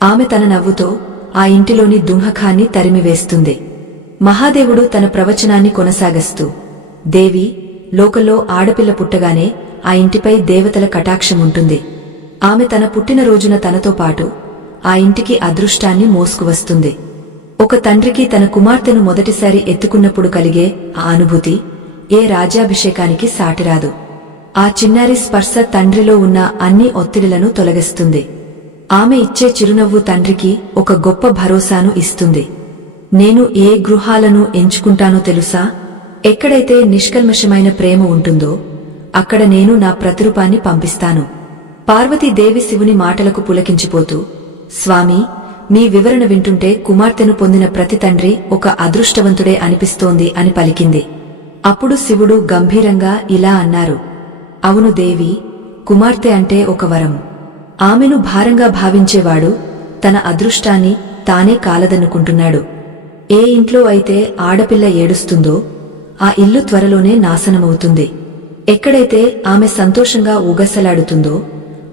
ఆమె తన నవ్వుతో ఆ ఇంటిలోని దుంహకాన్ని తరిమివేస్తుంది. మహాదేవుడు తన ప్రవచనాన్ని కొనసాగిస్తూ, దేవి, లోకంలో ఆడపిల్ల పుట్టగానే ఆ ఇంటిపై దేవతల కటాక్షముంటుంది. ఆమె తన పుట్టినరోజున తనతో పాటు ఆ ఇంటికి అదృష్టాన్ని మోసుకువస్తుంది. ఒక తండ్రికి తన కుమార్తెను మొదటిసారి ఎత్తుకున్నప్పుడు కలిగే ఆ అనుభూతి ఏ రాజ్యాభిషేకానికి సాటిరాదు. ఆ చిన్నారి స్పర్శ తండ్రిలో ఉన్న అన్ని ఒత్తిడిలను తొలగిస్తుంది. ఆమె ఇచ్చే చిరునవ్వు తండ్రికి ఒక గొప్ప భరోసాను ఇస్తుంది. నేను ఏ గృహాలను ఎంచుకుంటానో తెలుసా? ఎక్కడైతే నిష్కల్మషమైన ప్రేమ ఉంటుందో అక్కడ నేను నా ప్రతిరూపాన్ని పంపిస్తాను. పార్వతీదేవి శివుని మాటలకు పులకించిపోతూ, స్వామి, మీ వివరణ వింటుంటే కుమార్తెను పొందిన ప్రతి తండ్రి ఒక అదృష్టవంతుడే అనిపిస్తోంది అని పలికింది. అప్పుడు శివుడు గంభీరంగా ఇలా అన్నారు: అవును దేవి, కుమార్తె అంటే ఒక వరం. ఆమెను భారంగా భావించేవాడు తన అదృష్టాన్ని తానే కాలదన్నుకుంటున్నాడు. ఏ ఇంట్లో అయితే ఆడపిల్ల ఏడుస్తుందో ఆ ఇల్లు త్వరలోనే నాశనమవుతుంది. ఎక్కడైతే ఆమె సంతోషంగా ఊగసలాడుతుందో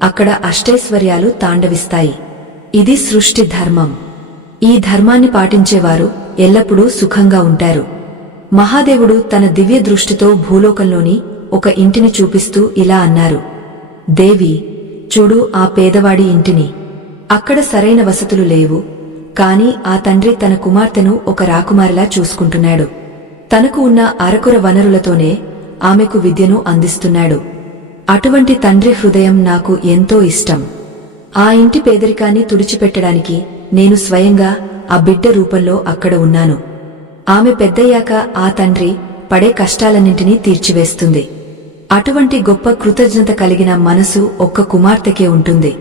అక్కడ అష్టైశ్వర్యాలు తాండవిస్తాయి. ఇది సృష్టి ధర్మం. ఈ ధర్మాన్ని పాటించేవారు ఎల్లప్పుడూ సుఖంగా ఉంటారు. మహాదేవుడు తన దివ్య దృష్టితో భూలోకంలోని ఒక ఇంటిని చూపిస్తూ ఇలా అన్నారు. దేవి, చూడు ఆ పేదవాడి ఇంటిని. అక్కడ సరైన వసతులు లేవు, కాని ఆ తండ్రి తన కుమార్తెను ఒక రాకుమారిలా చూసుకుంటున్నాడు. తనకు ఉన్న అరకొర వనరులతోనే ఆమెకు విద్యను అందిస్తున్నాడు. అటువంటి తండ్రి హృదయం నాకు ఎంతో ఇష్టం. ఆ ఇంటి పేదరికాన్ని తుడిచిపెట్టడానికి నేను స్వయంగా ఆ బిడ్డ రూపంలో అక్కడ ఉన్నాను. ఆమె పెద్దయ్యాక ఆ తండ్రి పడే కష్టాలన్నింటినీ తీర్చివేస్తుంది. అటువంటి గొప్ప కృతజ్ఞత కలిగిన మనసు ఒక్క కుమార్తెకే ఉంటుంది.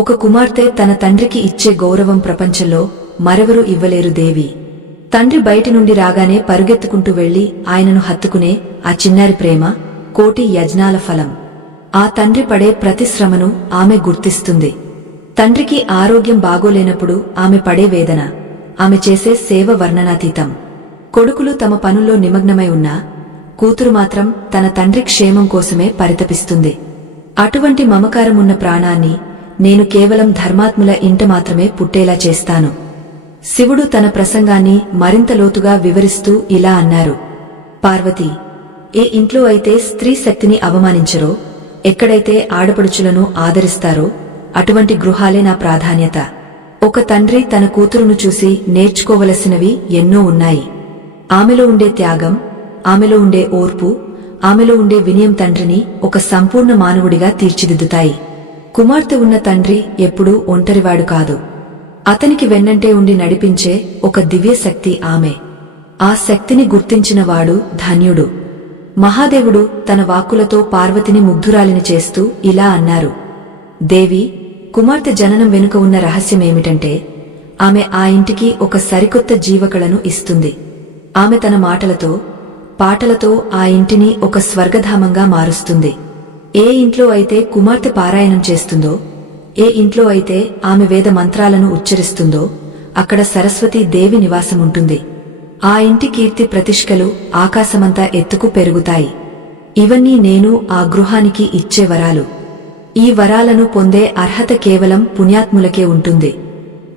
ఒక కుమార్తె తన తండ్రికి ఇచ్చే గౌరవం ప్రపంచంలో మరెవరూ ఇవ్వలేరు దేవి. తండ్రి బయటి నుండి రాగానే పరుగెత్తుకుంటూ వెళ్లి ఆయనను హత్తుకునే ఆ చిన్నారి ప్రేమ కోటి యజ్ఞాల ఫలం. ఆ తండ్రి పడే ప్రతి శ్రమను ఆమె గుర్తిస్తుంది. తండ్రికి ఆరోగ్యం బాగోలేనప్పుడు ఆమె పడే వేదన, ఆమె చేసే సేవ వర్ణనాతీతం. కొడుకులు తమ పనుల్లో నిమగ్నమై ఉన్నా కూతురు మాత్రం తన తండ్రి క్షేమం కోసమే పరితపిస్తుంది. అటువంటి మమకారమున్న ప్రాణాన్ని నేను కేవలం ధర్మాత్ముల ఇంట మాత్రమే పుట్టేలా చేస్తాను. శివుడు తన ప్రసంగాన్ని మరింత లోతుగా వివరిస్తూ ఇలా అన్నారు. పార్వతీ, ఏ ఇంట్లో అయితే స్త్రీ శక్తిని అవమానించరో, ఎక్కడైతే ఆడపడుచులను ఆదరిస్తారో అటువంటి గృహాలే నా ప్రాధాన్యత. ఒక తండ్రి తన కూతురును చూసి నేర్చుకోవలసినవి ఎన్నో ఉన్నాయి. ఆమెలో ఉండే త్యాగం, ఆమెలో ఉండే ఓర్పు, ఆమెలో ఉండే వినయం తండ్రిని ఒక సంపూర్ణ మానవుడిగా తీర్చిదిద్దుతాయి. కుమార్తె ఉన్న తండ్రి ఎప్పుడూ ఒంటరివాడు కాదు. అతనికి వెన్నంటే ఉండి నడిపించే ఒక దివ్యశక్తి ఆమె. ఆ శక్తిని గుర్తించినవాడు ధన్యుడు. మహాదేవుడు తన వాక్కులతో పార్వతిని ముగ్ధురాలిని చేస్తూ ఇలా అన్నారు. దేవి, కుమార్తె జననం వెనుక ఉన్న రహస్యమేమిటంటే ఆమె ఆ ఇంటికి ఒక సరికొత్త జీవకళను ఇస్తుంది. ఆమె తన మాటలతో, పాటలతో ఆ ఇంటిని ఒక స్వర్గధామంగా మారుస్తుంది. ఏ ఇంట్లో అయితే కుమార్తె పారాయణం చేస్తుందో, ఏ ఇంట్లో అయితే ఆమె వేద మంత్రాలను ఉచ్చరిస్తుందో అక్కడ సరస్వతీ దేవి నివాసముంటుంది. ఆ ఇంటి కీర్తి ప్రతిష్కలు ఆకాశమంతా ఎత్తుకు పెరుగుతాయి. ఇవన్నీ నేను ఆ గృహానికి ఇచ్చే వరాలు. ఈ వరాలను పొందే అర్హత కేవలం పుణ్యాత్ములకే ఉంటుంది.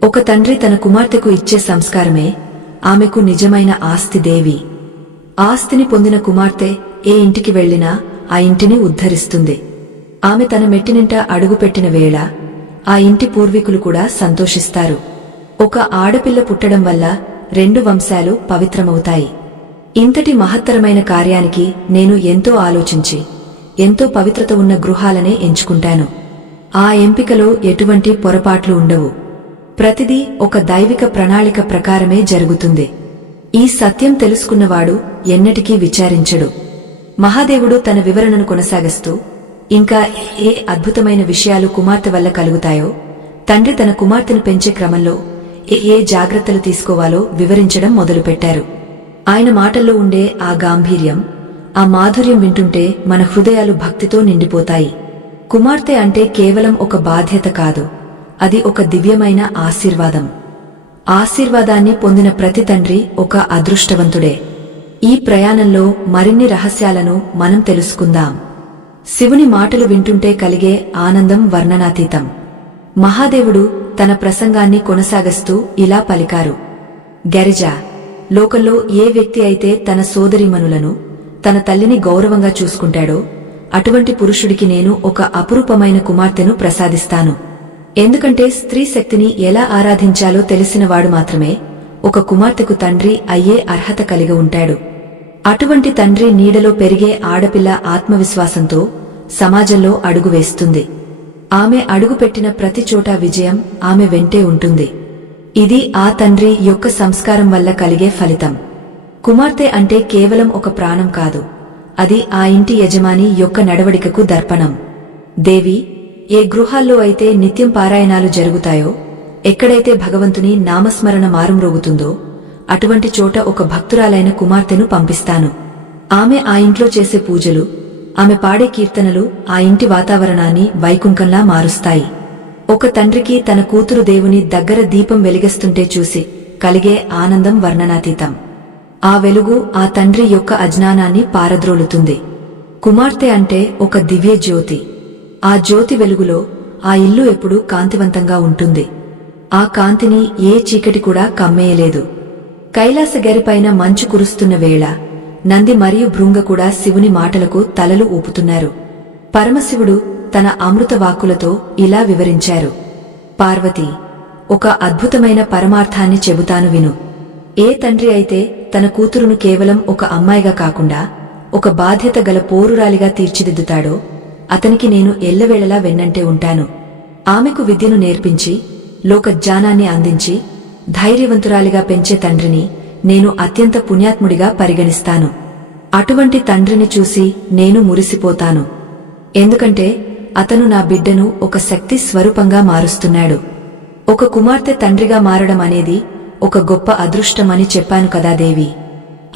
ఒక తండ్రి తన కుమార్తెకు ఇచ్చే సంస్కారమే ఆమెకు నిజమైన ఆస్తి. దేవి, ఆస్తిని పొందిన కుమార్తె ఏ ఇంటికి వెళ్లినా ఆ ఇంటిని ఉద్ధరిస్తుంది. ఆమె తన మెట్టినింట అడుగుపెట్టిన వేళ ఆ ఇంటి పూర్వీకులు కూడా సంతోషిస్తారు. ఒక ఆడపిల్ల పుట్టడం వల్ల 2 వంశాలు పవిత్రమవుతాయి. ఇంతటి మహత్తరమైన కార్యానికి నేను ఎంతో ఆలోచించి ఎంతో పవిత్రత ఉన్న గృహాలనే ఎంచుకుంటాను. ఆ ఎంపికలో ఎటువంటి పొరపాట్లు ఉండవు. ప్రతిదీ ఒక దైవిక ప్రణాళిక ప్రకారమే జరుగుతుంది. ఈ సత్యం తెలుసుకున్నవాడు ఎన్నటికీ విచారించడు. మహాదేవుడు తన వివరణను కొనసాగిస్తూ, ఇంకా ఏ అద్భుతమైన విషయాలు కుమార్తె వల్ల కలుగుతాయో, తండ్రి తన కుమార్తెను పెంచే క్రమంలో ఏ జాగ్రత్తలు తీసుకోవాలో వివరించడం మొదలుపెట్టారు. ఆయన మాటల్లో ఉండే ఆ గాంభీర్యం, ఆ మాధుర్యం వింటుంటే మన హృదయాలు భక్తితో నిండిపోతాయి. కుమార్తె అంటే కేవలం ఒక బాధ్యత కాదు, అది ఒక దివ్యమైన ఆశీర్వాదం. ఆశీర్వాదాన్ని పొందిన ప్రతి తండ్రి ఒక అదృష్టవంతుడే. ఈ ప్రయాణంలో మరిన్ని రహస్యాలను మనం తెలుసుకుందాం. శివుని మాటలు వింటుంటే కలిగే ఆనందం వర్ణనాతీతం. మహాదేవుడు తన ప్రసంగాన్ని కొనసాగిస్తూ ఇలా పలికారు. గరిజ, లోకంలో ఏ వ్యక్తి అయితే తన సోదరీమణులను, తన తల్లిని గౌరవంగా చూసుకుంటాడో అటువంటి పురుషుడికి నేను ఒక అపురూపమైన కుమార్తెను ప్రసాదిస్తాను. ఎందుకంటే స్త్రీ శక్తిని ఎలా ఆరాధించాలో తెలిసినవాడు మాత్రమే ఒక కుమార్తెకు తండ్రి అయ్యే అర్హత కలిగి ఉంటాడు. అటువంటి తండ్రి నీడలో పెరిగే ఆడపిల్ల ఆత్మవిశ్వాసంతో సమాజంలో అడుగు వేస్తుంది. ఆమె అడుగుపెట్టిన ప్రతి చోట విజయం ఆమె వెంటే ఉంటుంది. ఇది ఆ తండ్రి యొక్క సంస్కారం వల్ల కలిగే ఫలితం. కుమార్తె అంటే కేవలం ఒక ప్రాణం కాదు, అది ఆ ఇంటి యజమాని యొక్క నడవడికకు దర్పణం. దేవి, ఏ గృహాల్లో అయితే నిత్యం పారాయణాలు జరుగుతాయో, ఎక్కడైతే భగవంతుని నామస్మరణ మారుమ్రోగుతుందో అటువంటి చోట ఒక భక్తురాలైన కుమార్తెను పంపిస్తాను. ఆమె ఆ ఇంట్లో చేసే పూజలు, ఆమె పాడే కీర్తనలు ఆ ఇంటి వాతావరణాన్ని వైకుంఠంలా మారుస్తాయి. ఒక తండ్రికి తన కూతురు దేవుని దగ్గర దీపం వెలిగిస్తుంటే చూసి కలిగే ఆనందం వర్ణనాతీతం. ఆ వెలుగు ఆ తండ్రి యొక్క అజ్ఞానాన్ని పారద్రోలుతుంది. కుమార్తె అంటే ఒక దివ్య జ్యోతి. ఆ జ్యోతి వెలుగులో ఆ ఇల్లు ఎప్పుడూ కాంతివంతంగా ఉంటుంది. ఆ కాంతిని ఏ చీకటి కూడా కమ్మేయలేదు. కైలాసగిరిపైన మంచు కురుస్తున్న వేళ నంది మరియు భృంగ కూడా శివుని మాటలకు తలలు ఊపుతున్నారు. పరమశివుడు తన అమృత వాక్కులతో ఇలా వివరించారు. పార్వతీ, ఒక అద్భుతమైన పరమార్థాన్ని చెబుతాను విను. ఏ తండ్రి అయితే తన కూతురును కేవలం ఒక అమ్మాయిగా కాకుండా ఒక బాధ్యత గల పోరురాలిగా తీర్చిదిద్దుతాడో అతనికి నేను ఎల్లవేళలా వెన్నంటే ఉంటాను. ఆమెకు విద్యను నేర్పించి లోకజ్ఞానాన్ని అందించి ధైర్యవంతురాలిగా పెంచే తండ్రిని నేను అత్యంత పుణ్యాత్ముడిగా పరిగణిస్తాను. అటువంటి తండ్రిని చూసి నేను మురిసిపోతాను. ఎందుకంటే అతను నా బిడ్డను ఒక శక్తి స్వరూపంగా మారుస్తున్నాడు. ఒక కుమార్తె తండ్రిగా మారడం అనేది ఒక గొప్ప అదృష్టమని చెప్పాను కదా దేవి.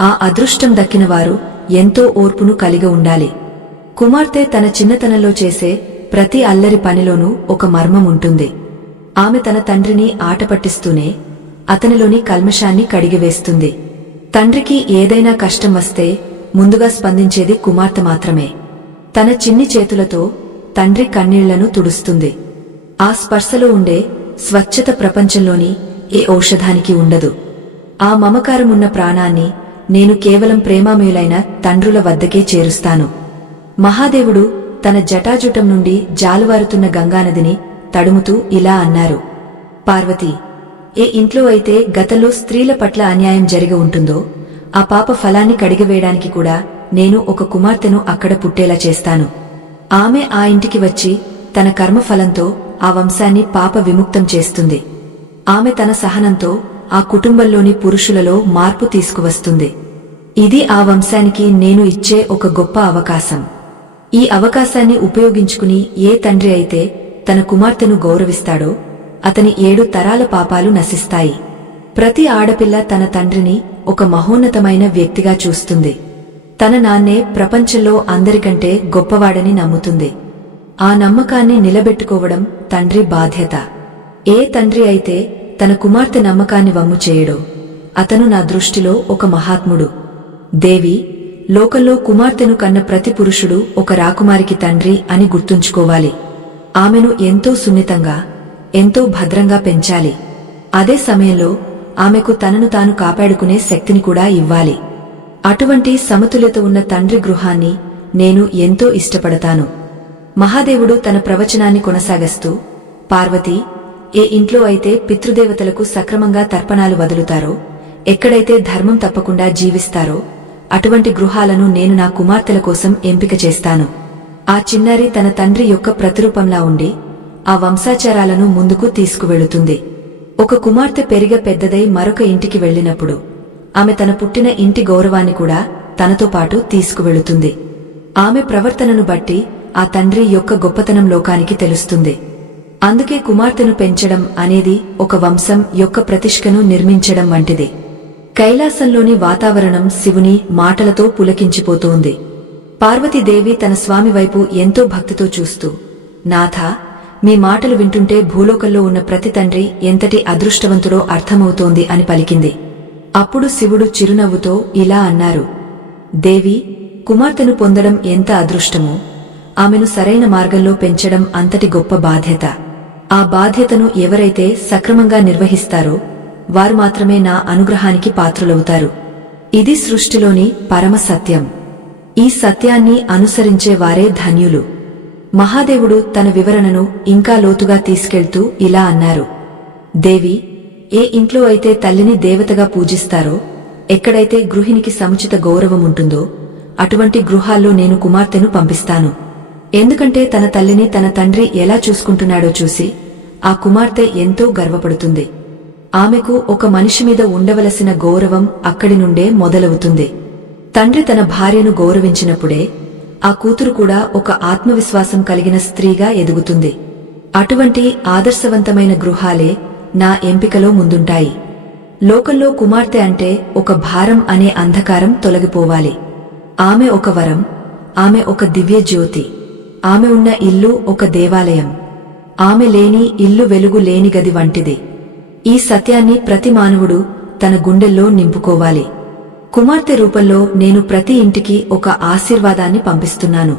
ఆ అదృష్టం దక్కినవారు ఎంతో ఓర్పును కలిగి ఉండాలి. కుమార్తె తన చిన్నతనంలో చేసే ప్రతి అల్లరి పనిలోనూ ఒక మర్మం ఉంటుంది. ఆమె తన తండ్రిని ఆటపట్టిస్తూనే అతనిలోని కల్మషాన్ని కడిగివేస్తుంది. తండ్రికి ఏదైనా కష్టం వస్తే ముందుగా స్పందించేది కుమార్తె మాత్రమే. తన చిన్ని చేతులతో తండ్రి కన్నీళ్లను తుడుస్తుంది. ఆ స్పర్శలో ఉండే స్వచ్ఛత ప్రపంచంలోని ఏ ఔషధానికి ఉండదు. ఆ మమకారమున్న ప్రాణాన్ని నేను కేవలం ప్రేమామయులైన తండ్రుల వద్దకే చేరుస్తాను. మహాదేవుడు తన జటాజుటం నుండి జాలువారుతున్న గంగానదిని తడుముతూ ఇలా అన్నారు. పార్వతీ, ఏ ఇంట్లో అయితే గతంలో స్త్రీల పట్ల అన్యాయం జరిగి ఉంటుందో ఆ పాప ఫలాన్ని కడిగివేయడానికి కూడా నేను ఒక కుమార్తెను అక్కడ పుట్టేలా చేస్తాను. ఆమె ఆ ఇంటికి వచ్చి తన కర్మఫలంతో ఆ వంశాన్ని పాప విముక్తం చేస్తుంది. ఆమె తన సహనంతో ఆ కుటుంబంలోని పురుషులలో మార్పు తీసుకువస్తుంది. ఇది ఆ వంశానికి నేను ఇచ్చే ఒక గొప్ప అవకాశం. ఈ అవకాశాన్ని ఉపయోగించుకుని ఏ తండ్రి అయితే తన కుమార్తెను గౌరవిస్తాడో అతని 7 తరాల పాపాలు నశిస్తాయి. ప్రతి ఆడపిల్ల తన తండ్రిని ఒక మహోన్నతమైన వ్యక్తిగా చూస్తుంది. తన నాన్నే ప్రపంచంలో అందరికంటే గొప్పవాడని నమ్ముతుంది. ఆ నమ్మకాన్ని నిలబెట్టుకోవడం తండ్రి బాధ్యత. ఏ తండ్రి అయితే తన కుమార్తె నమ్మకాన్ని వమ్ము చేయడో అతను నా దృష్టిలో ఒక మహాత్ముడు. దేవి, లోకంలో కుమార్తెను కన్న ప్రతి పురుషుడు ఒక రాకుమారికి తండ్రి అని గుర్తుంచుకోవాలి. ఆమెను ఎంతో సున్నితంగా, ఎంతో భద్రంగా పెంచాలి. అదే సమయంలో ఆమెకు తనను తాను కాపాడుకునే శక్తిని కూడా ఇవ్వాలి. అటువంటి సమతుల్యత ఉన్న తండ్రి గృహాన్ని నేను ఎంతో ఇష్టపడతాను. మహాదేవుడు తన ప్రవచనాన్ని కొనసాగిస్తూ, పార్వతీ, ఏ ఇంట్లో అయితే పితృదేవతలకు సక్రమంగా తర్పణాలు వదులుతారో, ఎక్కడైతే ధర్మం తప్పకుండా జీవిస్తారో అటువంటి గృహాలను నేను నా కుమార్తెల కోసం ఎంపిక చేస్తాను. ఆ చిన్నారి తన తండ్రి యొక్క ప్రతిరూపంలా ఉండి ఆ వంశాచారాలను ముందుకు తీసుకువెళుతుంది. ఒక కుమార్తె పెద్దదై మరొక ఇంటికి వెళ్లినప్పుడు ఆమె తన పుట్టిన ఇంటి గౌరవాన్ని కూడా తనతో పాటు తీసుకువెళుతుంది. ఆమె ప్రవర్తనను బట్టి ఆ తండ్రి యొక్క గొప్పతనం లోకానికి తెలుస్తుంది. అందుకే కుమార్తెను పెంచడం అనేది ఒక వంశం యొక్క ప్రతిష్ఠను నిర్మించడం వంటిది. కైలాసంలోని వాతావరణం శివుని మాటలతో పులకించిపోతోంది. పార్వతీదేవి తన స్వామి వైపు ఎంతో భక్తితో చూస్తూ, నాథా, మీ మాటలు వింటుంటే భూలోకంలో ఉన్న ప్రతి తండ్రి ఎంతటి అదృష్టవంతుడో అర్థమవుతోంది అని పలికింది. అప్పుడు శివుడు చిరునవ్వుతో ఇలా అన్నారు. దేవి, కుమార్తెను పొందడం ఎంత అదృష్టమో ఆమెను సరైన మార్గంలో పెంచడం అంతటి గొప్ప బాధ్యత. ఆ బాధ్యతను ఎవరైతే సక్రమంగా నిర్వహిస్తారో వారు మాత్రమే నా అనుగ్రహానికి పాత్రులవుతారు. ఇది సృష్టిలోని పరమ సత్యం. ఈ సత్యాన్ని అనుసరించే వారే ధన్యులు. మహాదేవుడు తన వివరణను ఇంకా లోతుగా తీసుకెళ్తూ ఇలా అన్నారు. దేవి, ఏ ఇంట్లో అయితే తల్లిని దేవతగా పూజిస్తారో, ఎక్కడైతే గృహిణికి సముచిత గౌరవం ఉంటుందో అటువంటి గృహాల్లో నేను కుమార్తెను పంపిస్తాను. ఎందుకంటే తన తల్లిని తన తండ్రి ఎలా చూసుకుంటున్నాడో చూసి ఆ కుమార్తె ఎంతో గర్వపడుతుంది. ఆమెకు ఒక మనిషి మీద ఉండవలసిన గౌరవం అక్కడి నుండే మొదలవుతుంది. తండ్రి తన భార్యను గౌరవించినప్పుడే ఆ కూతురు కూడా ఒక ఆత్మవిశ్వాసం కలిగిన స్త్రీగా ఎదుగుతుంది. అటువంటి ఆదర్శవంతమైన గృహాలే నా ఎంపికలో ముందుంటాయి. లోకంలో కుమార్తె అంటే ఒక భారం అనే అంధకారం తొలగిపోవాలి. ఆమె ఒక వరం, ఆమె ఒక దివ్య జ్యోతి. ఆమె ఉన్న ఇల్లు ఒక దేవాలయం. ఆమె లేని ఇల్లు వెలుగు లేని గది వంటిది. ఈ సత్యాన్ని ప్రతి మానవుడు తన గుండెల్లో నింపుకోవాలి. కుమార్తె రూపంలో నేను ప్రతి ఇంటికి ఒక ఆశీర్వాదాన్ని పంపిస్తున్నాను.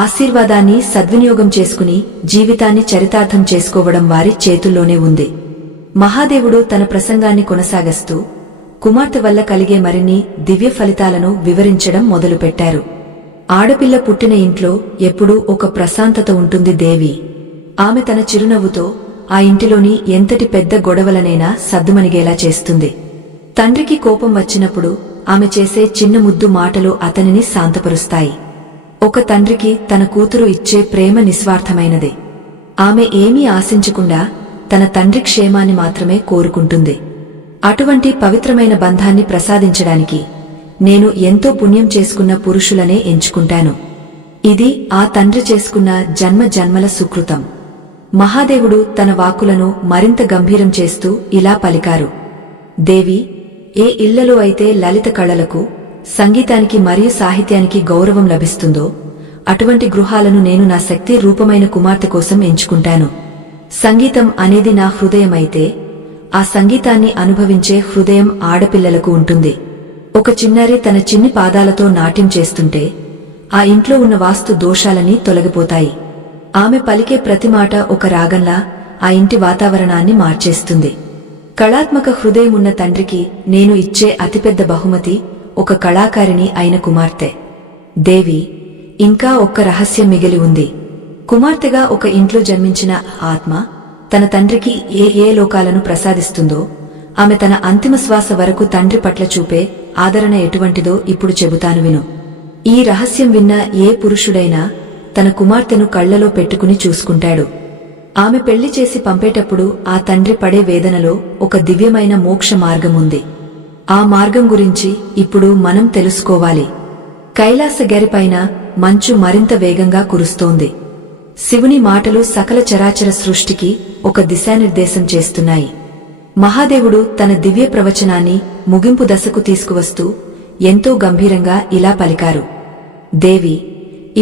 ఆశీర్వాదాన్ని సద్వినియోగం చేసుకుని జీవితాన్ని చరితార్థం చేసుకోవడం వారి చేతుల్లోనే ఉంది. మహాదేవుడు తన ప్రసంగాన్ని కొనసాగిస్తూ కుమార్తె వల్ల కలిగే మరిన్ని దివ్య ఫలితాలను వివరించడం మొదలుపెట్టారు. ఆడపిల్ల పుట్టిన ఇంట్లో ఎప్పుడూ ఒక ప్రశాంతత ఉంటుంది దేవి. ఆమె తన చిరునవ్వుతో ఆ ఇంటిలోని ఎంతటి పెద్ద గొడవలనైనా సద్దుమణిగేలా చేస్తుంది. తండ్రికి కోపం వచ్చినప్పుడు ఆమె చేసే చిన్న ముద్దు మాటలు అతనిని శాంతపరుస్తాయి. ఒక తండ్రికి తన కూతురు ఇచ్చే ప్రేమ నిస్వార్థమైనది. ఆమె ఏమీ ఆశించకుండా తన తండ్రి క్షేమాన్ని మాత్రమే కోరుకుంటుంది. అటువంటి పవిత్రమైన బంధాన్ని ప్రసాదించడానికి నేను ఎంతో పుణ్యం చేసుకున్న పురుషులనే ఎంచుకుంటాను. ఇది ఆ తండ్రి చేసుకున్న జన్మ జన్మల సుకృతం. మహాదేవుడు తన వాక్కులను మరింత గంభీరం చేస్తూ ఇలా పలికారు. దేవి, ఏ ఇళ్లలో అయితే లలిత కళలకు, సంగీతానికి మరియు సాహిత్యానికి గౌరవం లభిస్తుందో అటువంటి గృహాలను నేను నా శక్తి రూపమైన కుమార్తె కోసం ఎంచుకుంటాను. సంగీతం అనేది నా హృదయమైతే ఆ సంగీతాన్ని అనుభవించే హృదయం ఆడపిల్లలకు ఉంటుంది. ఒక చిన్నారి తన చిన్ని పాదాలతో నాట్యం చేస్తుంటే ఆ ఇంట్లో ఉన్న వాస్తు దోషాలన్నీ తొలగిపోతాయి. ఆమె పలికే ప్రతి మాట ఒక రాగంలా ఆ ఇంటి వాతావరణాన్ని మార్చేస్తుంది. కళాత్మక హృదయమున్న తండ్రికి నేను ఇచ్చే అతిపెద్ద బహుమతి ఒక కళాకారిణి అయిన కుమార్తె. దేవి, ఇంకా ఒక్క రహస్యం మిగిలి ఉంది. కుమార్తెగా ఒక ఇంట్లో జన్మించిన ఆత్మ తన తండ్రికి ఏ లోకాలను ప్రసాదిస్తుందో ఆమె తన అంతిమ శ్వాస వరకు తండ్రి పట్ల చూపే ఆదరణ ఎటువంటిదో ఇప్పుడు చెబుతాను విను. ఈ రహస్యం విన్న ఏ పురుషుడైనా తన కుమార్తెను కళ్లలో పెట్టుకుని చూసుకుంటాడు. ఆమె పెళ్లి చేసి పంపేటప్పుడు ఆ తండ్రి పడే వేదనలో ఒక దివ్యమైన మోక్ష మార్గముంది. ఆ మార్గం గురించి ఇప్పుడు మనం తెలుసుకోవాలి. కైలాసగిరిపైన మంచు మరింత వేగంగా కురుస్తోంది. శివుని మాటలు సకల చరాచర సృష్టికి ఒక దిశానిర్దేశం చేస్తున్నాయి. మహాదేవుడు తన దివ్య ప్రవచనాన్ని ముగింపు దశకు తీసుకువస్తూ ఎంతో గంభీరంగా ఇలా పలికారు. దేవి,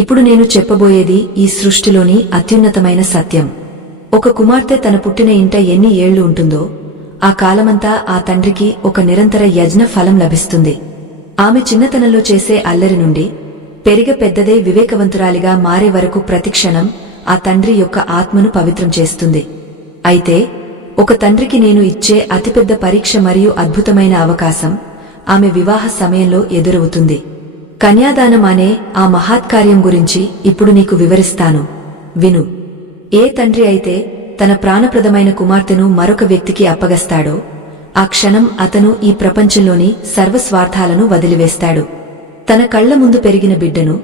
ఇప్పుడు నేను చెప్పబోయేది ఈ సృష్టిలోని అత్యున్నతమైన సత్యం. ఒక కుమార్తె తన పుట్టిన ఇంట ఎన్ని ఏళ్లు ఉంటుందో ఆ కాలమంతా ఆ తండ్రికి ఒక నిరంతర యజ్ఞ ఫలం లభిస్తుంది. ఆమె చిన్నతనంలో చేసే అల్లరి నుండి పెద్దదై వివేకవంతురాలిగా మారే వరకు ప్రతిక్షణం ఆ తండ్రి యొక్క ఆత్మను పవిత్రం చేస్తుంది. అయితే ఒక తండ్రికి నేను ఇచ్చే అతిపెద్ద పరీక్ష మరియు అద్భుతమైన అవకాశం ఆమె వివాహ సమయంలో ఎదురవుతుంది. కన్యాదానం అనే ఆ మహాత్కార్యం గురించి ఇప్పుడు నీకు వివరిస్తాను, విను. ఏ తండ్రి అయితే తన ప్రాణప్రదమైన కుమార్తెను మరొక వ్యక్తికి అప్పగస్తాడో ఆ క్షణం అతను ఈ ప్రపంచంలోని సర్వస్వార్థాలను వదిలివేస్తాడు. తన కళ్ల ముందు పెరిగిన బిడ్డను,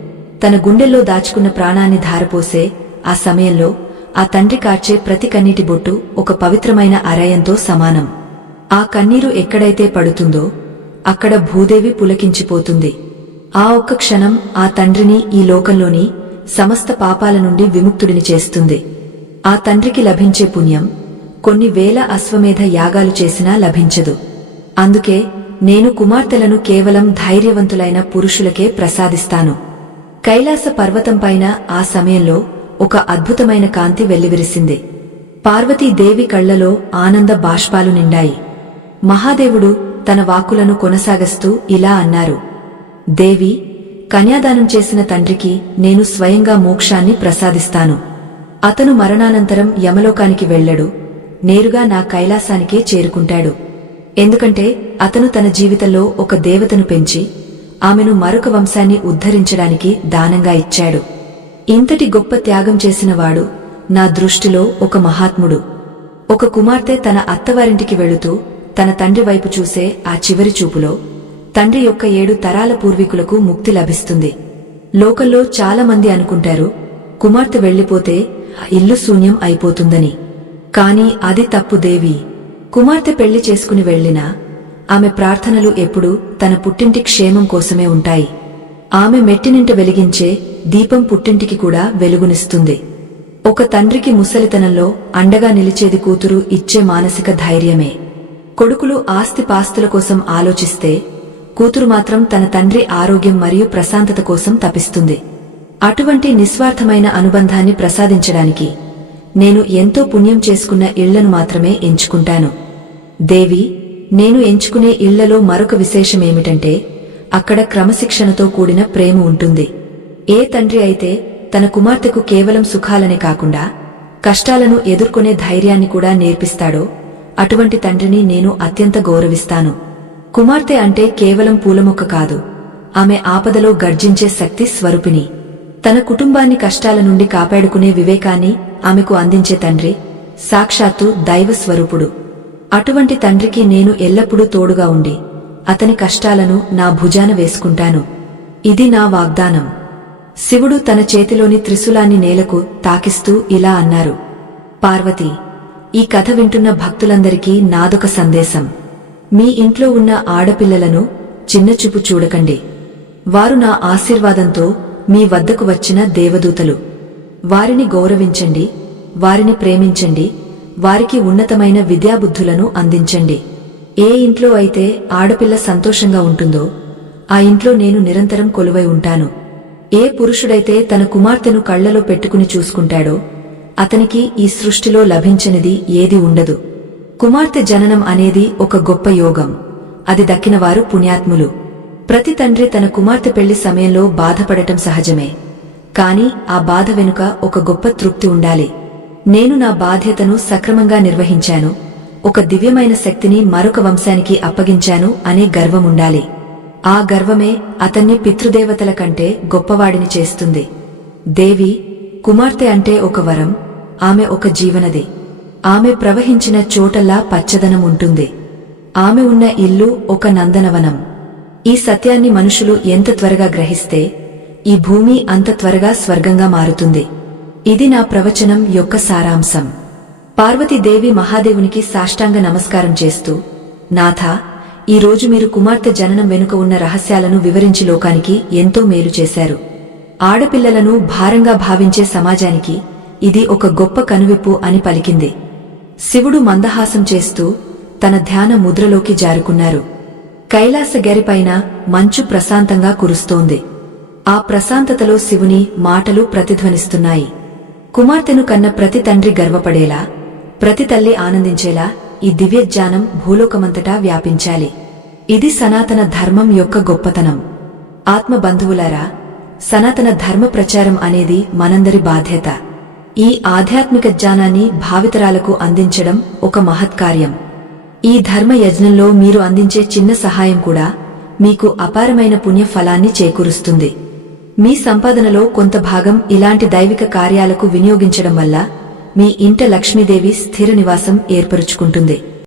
తన గుండెల్లో దాచుకున్న ప్రాణాన్ని ధారపోసే ఆ సమయంలో ఆ తండ్రి కార్చే ప్రతి కన్నీటి బొట్టు ఒక పవిత్రమైన అరయంతో సమానం. ఆ కన్నీరు ఎక్కడైతే పడుతుందో అక్కడ భూదేవి పులకించిపోతుంది. ఆ ఒక్క క్షణం ఆ తండ్రిని ఈ లోకంలోని సమస్త పాపాల నుండి విముక్తుడిని చేస్తుంది. ఆ తండ్రికి లభించే పుణ్యం కొన్ని వేల అశ్వమేధ యాగాలు చేసినా లభించదు. అందుకే నేను కుమార్తెలను కేవలం ధైర్యవంతులైన పురుషులకే ప్రసాదిస్తాను. కైలాస పర్వతంపైన ఆ సమయంలో ఒక అద్భుతమైన కాంతి వెల్లివిరిసింది. పార్వతీదేవి కళ్లలో ఆనంద బాష్పాలు నిండాయి. మహాదేవుడు తన వాక్కులను కొనసాగిస్తూ ఇలా అన్నారు. దేవి, కన్యాదానం చేసిన తండ్రికి నేను స్వయంగా మోక్షాన్ని ప్రసాదిస్తాను. అతను మరణానంతరం యమలోకానికి వెళ్లడు, నేరుగా నా కైలాసానికే చేరుకుంటాడు. ఎందుకంటే అతను తన జీవితంలో ఒక దేవతను పెంచి ఆమెను మరొక వంశాన్ని ఉద్ధరించడానికి దానంగా ఇచ్చాడు. ఇంతటి గొప్ప త్యాగం చేసినవాడు నా దృష్టిలో ఒక మహాత్ముడు. ఒక కుమార్తె తన అత్తవారింటికి వెళుతూ తన తండ్రి వైపు చూసే ఆ చివరి చూపులో తండ్రి యొక్క 7 తరాల పూర్వీకులకు ముక్తి లభిస్తుంది. లోకంలో చాలా మంది అనుకుంటారు కుమార్తె వెళ్లిపోతే ఇల్లు శూన్యం అయిపోతుందని. కాని అది తప్పు దేవి. కుమార్తె పెళ్లి చేసుకుని వెళ్లినా ఆమె ప్రార్థనలు ఎప్పుడూ తన పుట్టింటి క్షేమం కోసమే ఉంటాయి. ఆమె మెట్టినింట వెలిగించే దీపం పుట్టింటికి కూడా వెలుగునిస్తుంది. ఒక తండ్రికి ముసలితనంలో అండగా నిలిచేది కూతురు ఇచ్చే మానసిక ధైర్యమే. కొడుకులు ఆస్తి పాస్తుల కోసం ఆలోచిస్తే కూతురు మాత్రం తన తండ్రి ఆరోగ్యం మరియు ప్రశాంతత కోసం తపిస్తుంది. అటువంటి నిస్వార్థమైన అనుబంధాన్ని ప్రసాదించడానికి నేను ఎంతో పుణ్యం చేసుకున్న ఇళ్లను మాత్రమే ఎంచుకుంటాను. దేవి, నేను ఎంచుకునే ఇళ్లలో మరొక విశేషమేమిటంటే అక్కడ క్రమశిక్షణతో కూడిన ప్రేమ ఉంటుంది. ఏ తండ్రి అయితే తన కుమార్తెకు కేవలం సుఖాలనే కాకుండా కష్టాలను ఎదుర్కొనే ధైర్యాన్ని కూడా నేర్పిస్తాడో అటువంటి తండ్రిని నేను అత్యంత గౌరవిస్తాను. కుమార్తె అంటే కేవలం పూలమొక్క కాదు, ఆమె ఆపదలో గర్జించే శక్తి స్వరూపిణి. తన కుటుంబాన్ని కష్టాల నుండి కాపాడుకునే వివేకాన్ని ఆమెకు అందించే తండ్రి సాక్షాత్తు దైవ స్వరూపుడు. అటువంటి తండ్రికి నేను ఎల్లప్పుడూ తోడుగా ఉండి అతని కష్టాలను నా భుజాన వేసుకుంటాను. ఇది నా వాగ్దానం. శివుడు తన చేతిలోని త్రిశూలాన్ని నేలకు తాకిస్తూ ఇలా అన్నారు. పార్వతీ, ఈ కథ వింటున్న భక్తులందరికీ నాదొక సందేశం. మీ ఇంట్లో ఉన్న ఆడపిల్లలను చిన్నచూపు చూడకండి. వారు నా ఆశీర్వాదంతో మీ వద్దకు వచ్చిన దేవదూతలు. వారిని గౌరవించండి, వారిని ప్రేమించండి, వారికి ఉన్నతమైన విద్యాబుద్ధులను అందించండి. ఏ ఇంట్లో అయితే ఆడపిల్ల సంతోషంగా ఉంటుందో ఆ ఇంట్లో నేను నిరంతరం కొలువై ఉంటాను. ఏ పురుషుడైతే తన కుమార్తెను కళ్లలో పెట్టుకుని చూసుకుంటాడో అతనికి ఈ సృష్టిలో లభించనిది ఏదీ ఉండదు. కుమార్తె జననం అనేది ఒక గొప్ప యోగం. అది దక్కినవారు పుణ్యాత్ములు. ప్రతి తండ్రి తన కుమార్తె పెళ్లి సమయంలో బాధపడటం సహజమే. కాని ఆ బాధ వెనుక ఒక గొప్ప తృప్తి ఉండాలి. నేను నా బాధ్యతను సక్రమంగా నిర్వహించాను, ఒక దివ్యమైన శక్తిని మరొక వంశానికి అప్పగించాను అనే గర్వముండాలి. ఆ గర్వమే అతన్ని పితృదేవతల కంటే గొప్పవాడిని చేస్తుంది. దేవి, కుమార్తె అంటే ఒక వరం, ఆమె ఒక జీవనది. ఆమె ప్రవహించిన చోటల్లా పచ్చదనం ఉంటుంది. ఆమె ఉన్న ఇల్లు ఒక నందనవనం. ఈ సత్యాన్ని మనుషులు ఎంత త్వరగా గ్రహిస్తే ఈ భూమి అంత త్వరగా స్వర్గంగా మారుతుంది. ఇది నా ప్రవచనం యొక్క సారాంశం. పార్వతీదేవి మహాదేవునికి సాష్టాంగ నమస్కారం చేస్తూ, నాథా, ఈ రోజు మీరు కుమార్తె జననం వెనుక ఉన్న రహస్యాలను వివరించి లోకానికి ఎంతో మేలు చేశారు. ఆడపిల్లలను భారంగా భావించే సమాజానికి ఇది ఒక గొప్ప కనువిప్పు అని పలికింది. శివుడు మందహాసం చేస్తూ తన ధ్యాన ముద్రలోకి జారుకున్నారు. కైలాసగిరిపైన మంచు ప్రశాంతంగా కురుస్తోంది. ఆ ప్రశాంతతలో శివుని మాటలు ప్రతిధ్వనిస్తున్నాయి. కుమార్తెను కన్న ప్రతి తండ్రి గర్వపడేలా, ప్రతి తల్లి ఆనందించేలా ఈ దివ్యజ్ఞానం భూలోకమంతటా వ్యాపించాలి. ఇది సనాతన ధర్మం యొక్క గొప్పతనం. ఆత్మబంధువులారా, సనాతన ధర్మ ప్రచారం అనేది మనందరి బాధ్యత. ఈ ఆధ్యాత్మిక జ్ఞానాన్ని భావితరాలకు అందించడం ఒక మహత్కార్యం. ఈ ధర్మ యజ్ఞంలో మీరు అందించే చిన్న సహాయం కూడా మీకు అపారమైన పుణ్య ఫలాన్ని చేకూరుస్తుంది. మీ సంపాదనలో కొంత భాగం ఇలాంటి దైవిక కార్యాలకు వినియోగించడం వల్ల మీ ఇంట లక్ష్మీదేవి స్థిర నివాసం ఏర్పరుచుకుంటుంది.